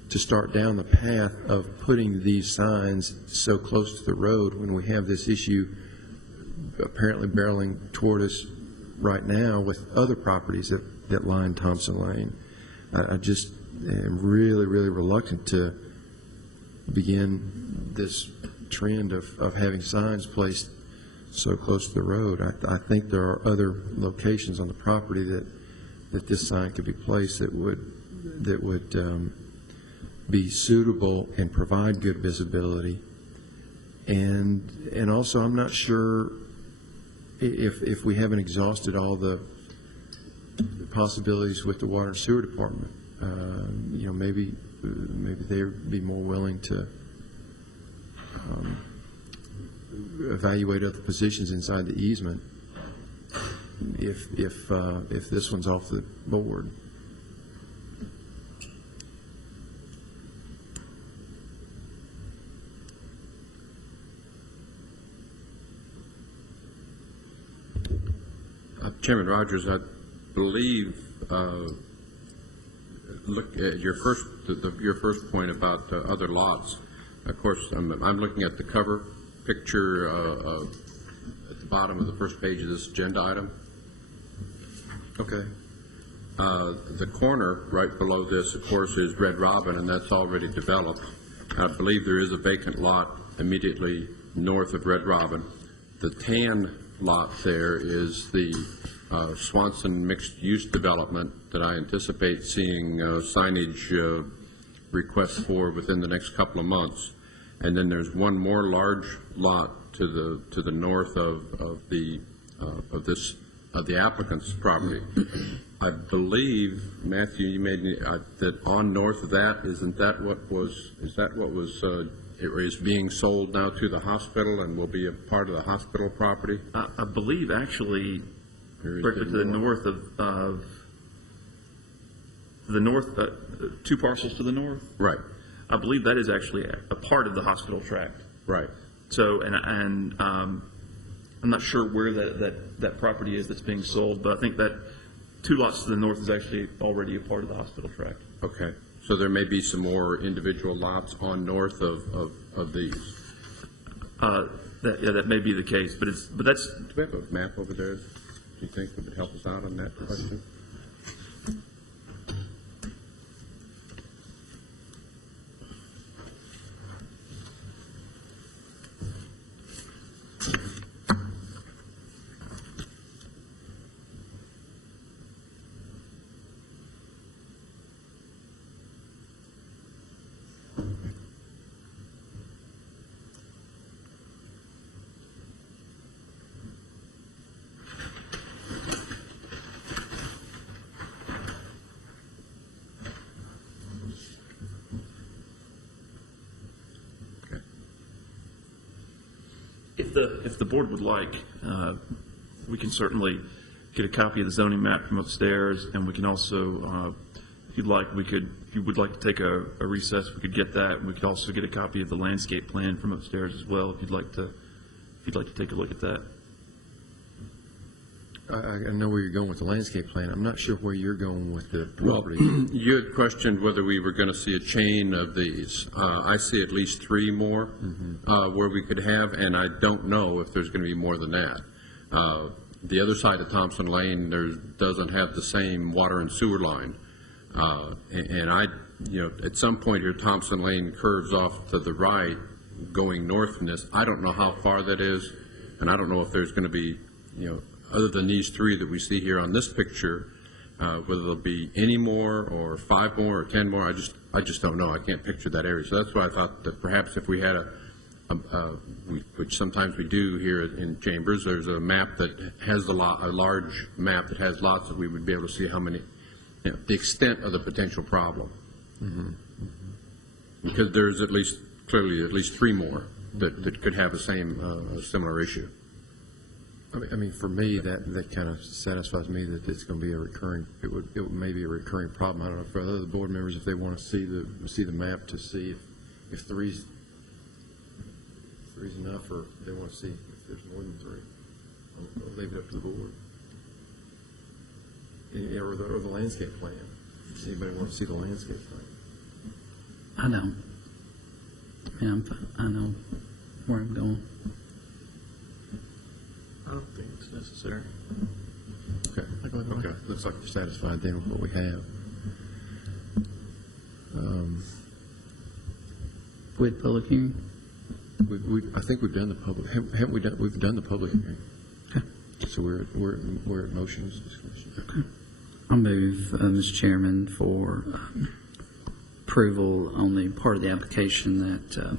to start down the path of putting these signs so close to the road when we have this issue apparently barreling toward us right now with other properties that line Thompson Lane. I just am really, really reluctant to begin this trend of having signs placed so close to the road. I think there are other locations on the property that this sign could be placed that would be suitable and provide good visibility. And also, I'm not sure if we haven't exhausted all the possibilities with the water and sewer department. Maybe they'd be more willing to evaluate other positions inside the easement if this one's off the board. Chairman Rogers, I believe, look at your first point about other lots. Of course, I'm looking at the cover picture at the bottom of the first page of this agenda item. Okay. The corner right below this, of course, is Red Robin, and that's already developed. I believe there is a vacant lot immediately north of Red Robin. The tan lot there is the Swanson mixed-use development that I anticipate seeing signage requests for within the next couple of months. And then there's one more large lot to the north of the applicant's property. I believe, Matthew, you made that on north of that, is that what was is being sold now to the hospital and will be a part of the hospital property? I believe actually directly to the north of the north, 2 parcels to the north. Right. I believe that is actually a part of the hospital tract. Right. So, and I'm not sure where that property is that's being sold, but I think that 2 lots to the north is actually already a part of the hospital tract. Okay. So there may be some more individual lots on north of these. That may be the case, but that's. Do we have a map over there? Do you think that would help us out on that question? If the board would like, we can certainly get a copy of the zoning map from upstairs, and we can also, if you'd like, if you would like to take a recess, we could get that. We could also get a copy of the landscape plan from upstairs as well, if you'd like to take a look at that. I know where you're going with the landscape plan. I'm not sure where you're going with the property. Well, you had questioned whether we were going to see a chain of these. I see at least 3 more where we could have, and I don't know if there's going to be more than that. The other side of Thompson Lane doesn't have the same water and sewer line. And at some point here, Thompson Lane curves off to the right going north from this. I don't know how far that is, and I don't know if there's going to be, other than these 3 that we see here on this picture, whether there'll be any more or 5 more or 10 more, I just don't know. I can't picture that area. So that's why I thought that perhaps if we had which sometimes we do here in Chambers, there's a map that has a large map that has lots that we would be able to see how many, the extent of the potential problem. Because there's clearly at least 3 more that could have the same similar issue. I mean, for me, that kind of satisfies me that it's going to be a recurring. It may be a recurring problem. I don't know for other board members if they want to see the map to see if 3's enough, or if they want to see if there's more than 3. I'll leave it up to the board. Or the landscape plan. Does anybody want to see the landscape plan? I don't. Yeah, I know where I'm going. I don't think it's necessary. Okay, okay, looks like you're satisfied then with what we have. With public hearing? I think we've done the public, haven't we done, we've done the public hearing. So we're at motions discussion. I'll move, Mr. Chairman, for approval on the part of the application that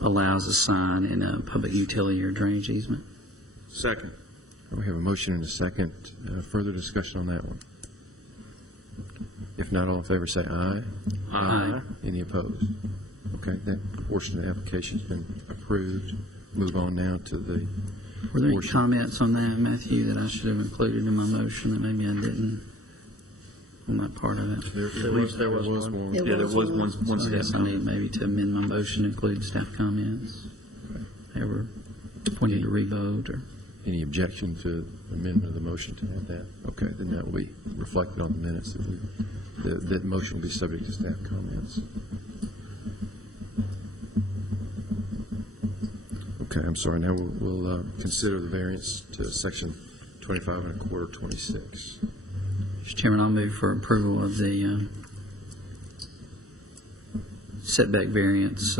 allows a sign in a public utility or drainage easement. Second. We have a motion and a second. Further discussion on that one? If not, all in favor say aye. Aye. Any opposed? Okay, that portion of the application's been approved. Move on now to the Were there any portion. comments on that, Matthew, that I should have included in my motion that maybe I didn't on that part of it? There was one. There Yeah, there was was one So I guess staff I need comment. maybe to amend my motion to include staff comments. Ever, if we need to revote or. Any objection to amendment of the motion to add that? Okay, then that will be reflected on the minutes that that motion will be subject to staff comments. Okay, I'm sorry. Now we'll consider the variance to section 25 1/4, 26. Mr. Chairman, I'll move for approval of the setback variance,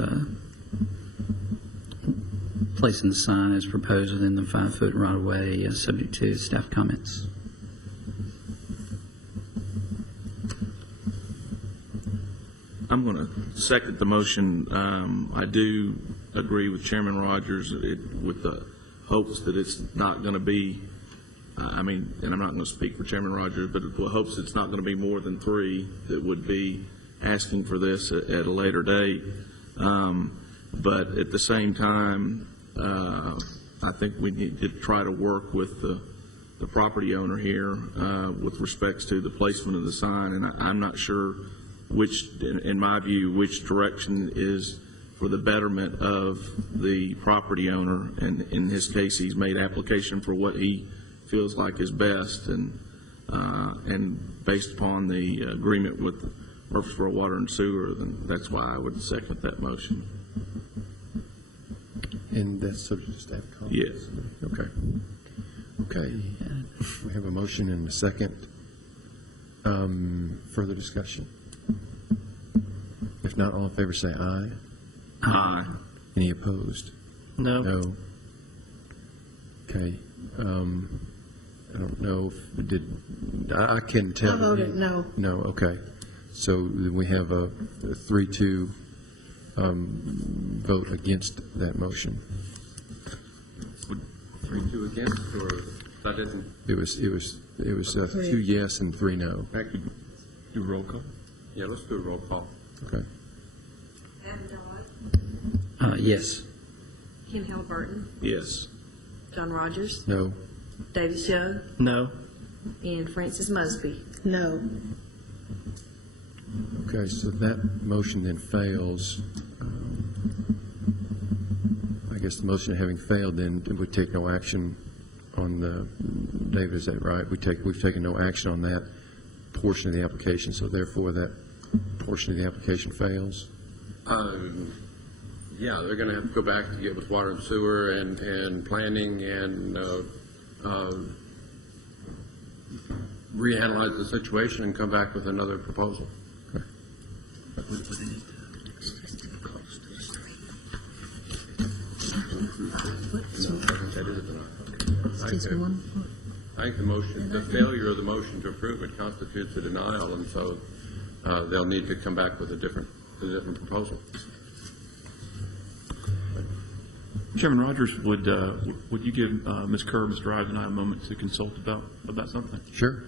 placing the sign as proposed within the 5-foot right-of-way, subject to staff comments. I'm going to second the motion. I do agree with Chairman Rogers with the hopes that it's not going to be, and I'm not going to speak for Chairman Rogers, but the hopes it's not going to be more than 3 that would be asking for this at a later date. But at the same time, I think we need to try to work with the property owner here with respects to the placement of the sign, and I'm not sure which, in my view, which direction is for the betterment of the property owner. And in his case, he's made application for what he feels like is best, and based upon the agreement with Murfreesboro Water and Sewer, then that's why I would second that motion. And that's subject to staff comments? Yes. Okay. Okay. We have a motion and a second. Further discussion? If not, all in favor say aye. Aye. Any opposed? No. No. Okay. I don't know if I can tell. I voted no. No, okay. So we have a 3-2 vote against that motion. 3-2 against, or that isn't? It was 2 yes and 3 no. Back to do roll call. Yeah, let's do a roll call. Okay. Adam Dodd, Yes. Ken Halliburton, Yes. John Rogers, No. Davis Young, No. and Francis Mosby. No. Okay, so that motion then fails. I guess the motion having failed, then we take no action on the, David, is that right? We've taken no action on that portion of the application, so therefore that portion of the application fails? Yeah, they're going to have to go back to get with water and sewer and planning and reanalyze the situation and come back with another proposal. I think the failure of the motion to approve it constitutes a denial, and so they'll need to come back with a different proposal. Chairman Rogers, would you give Ms. Kerr, Mr. Ives, and I a moment to consult about something? Sure.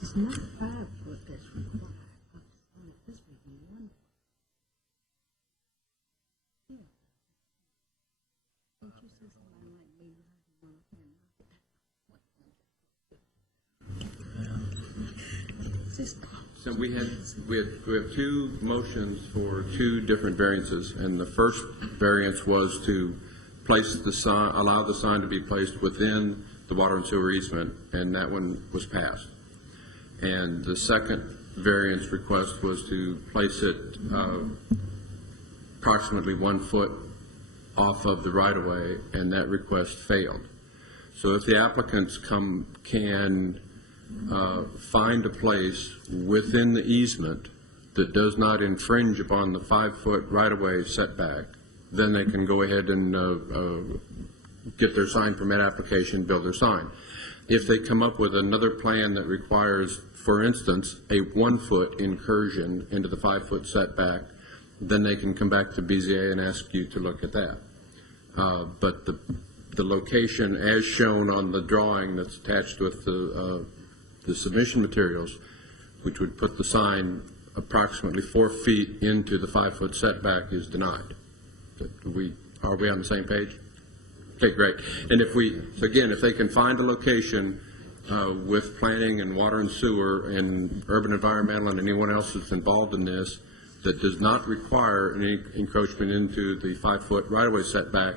It's not 5 foot that's required. This would be 1 foot. Yeah. Don't you see somebody might be right So we have 2 motions for 2 different variances, and the first variance was to place the sign, allow the sign to be placed within the water and sewer easement, and that one was passed. And the second variance request was to place it approximately 1 foot off of the right-of-way, and that request failed. So if the applicants can find a place within the easement that does not infringe upon the 5-foot right-of-way setback, then they can go ahead and get their sign permit application, build their sign. If they come up with another plan that requires, for instance, a 1-foot incursion into the 5-foot setback, then they can come back to BZA and ask you to look at that. But the location as shown on the drawing that's attached with the submission materials, which would put the sign approximately 4 feet into the 5-foot setback, is denied. Are we on the same page? Okay, great. And if they can find a location with planning and water and sewer and urban environmental and anyone else that's involved in this that does not require any encroachment into the 5-foot right-of-way setback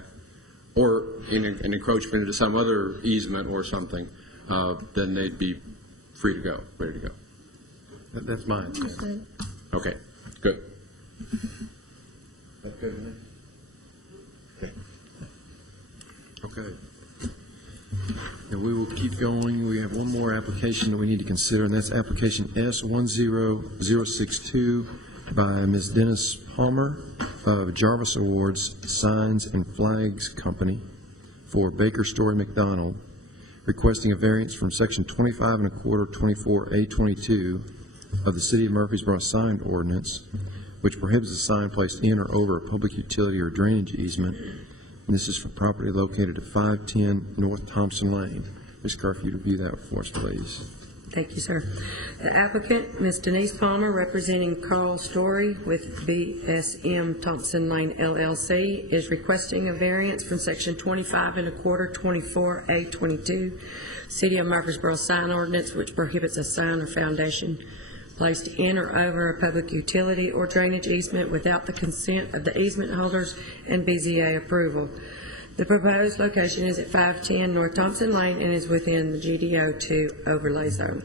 or an encroachment into some other easement or something, then they'd be free to go, ready to go. That's mine. Okay, good. That's good, man. Okay. And we will keep going. We have one more application that we need to consider, and that's application S10062 by Ms. Dennis Palmer of Jarvis Awards Signs and Flags Company for Baker Story McDonald, requesting a variance from section 25 1/4 24A22 of the City of Murfreesboro sign ordinance, which prohibits a sign placed in or over a public utility or drainage easement. And this is for property located at 510 North Thompson Lane. Ms. Kerr, if you'd review that for us, please. Thank you, sir. The applicant, Ms. Denise Palmer, representing Carl Story with BSM Thompson Lane LLC, is requesting a variance from section 25 1/4 24A22 City of Murfreesboro sign ordinance, which prohibits a sign or foundation placed in or over a public utility or drainage easement without the consent of the easement holders and BZA approval. The proposed location is at 510 North Thompson Lane and is within the GDO2 overlay zone.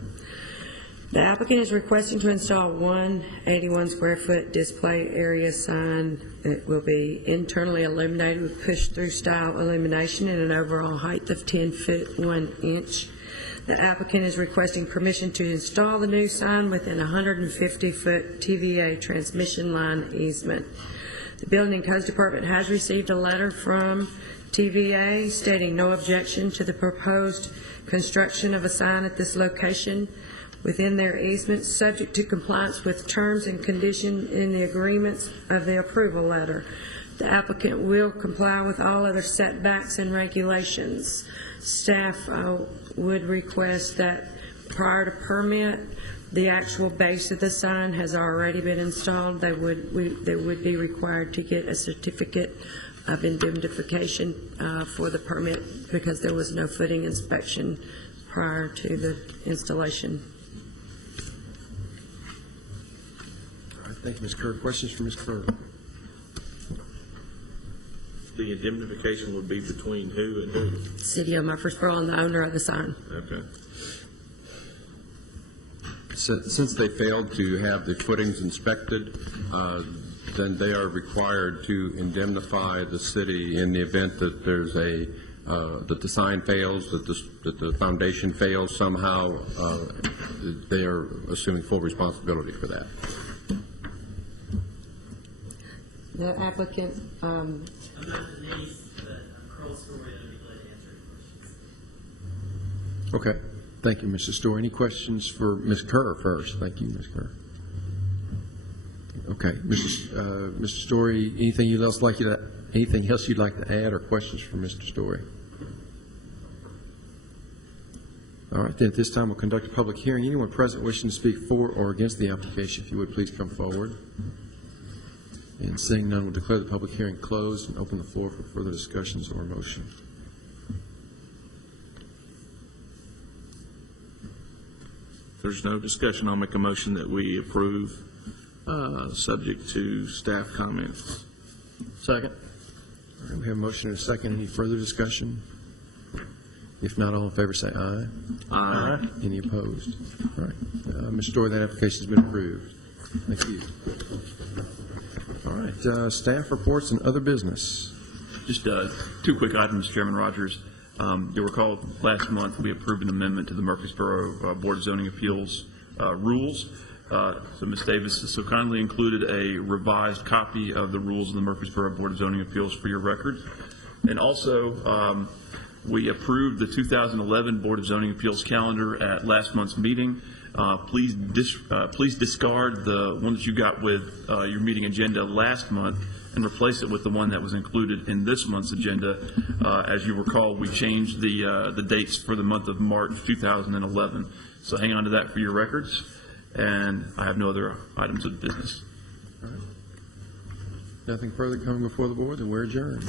The applicant is requesting to install one 81 square foot display area sign that will be internally illuminated with push-through style illumination and an overall height of 10 feet 1 inch. The applicant is requesting permission to install the new sign within a 150-foot TVA transmission line easement. The Building and Codes Department has received a letter from TVA stating no objection to the proposed construction of a sign at this location within their easement, subject to compliance with terms and conditions in the agreements of the approval letter. The applicant will comply with all other setbacks and regulations. Staff would request that prior to permit, the actual base of the sign has already been installed. They would be required to get a certificate of indemnification for the permit because there was no footing inspection prior to the installation. All right, thank you, Ms. Kerr. Questions for Ms. Kerr? The indemnification would be between who and who? City of Murfreesboro and the owner of the sign. Okay. Since they failed to have the footings inspected, then they are required to indemnify the city in the event that there's that the sign fails, that the foundation fails somehow. They are assuming full responsibility for that. The applicant, Okay. Thank you, Mr. Story. Any questions for Ms. Kerr first? Thank you, Ms. Kerr. Okay, Mr. Story, anything else you'd like to add or questions for Mr. Story? All right, then at this time we'll conduct a public hearing. Anyone present wishing to speak for or against the application, if you would please come forward. And seeing none, we'll declare the public hearing closed and open the floor for further discussions or motion. If there's no discussion, I'll make a motion that we approve, subject to staff comments. Second. All right, we have a motion and a second. Any further discussion? If not, all in favor say aye. Aye. Any opposed? All right. Mr. Story, that application's been approved. Thank you. All right, staff reports and other business. Just two quick items, Chairman Rogers. You'll recall last month we approved an amendment to the Murfreesboro Board of Zoning Appeals rules. So Ms. Davis has so kindly included a revised copy of the rules of the Murfreesboro Board of Zoning Appeals for your record. And also, we approved the 2011 Board of Zoning Appeals calendar at last month's meeting. Please discard the one that you got with your meeting agenda last month and replace it with the one that was included in this month's agenda. As you recall, we changed the dates for the month of March 2011. So hang on to that for your records. And I have no other items of business. Nothing further coming before the board, then we're adjourned.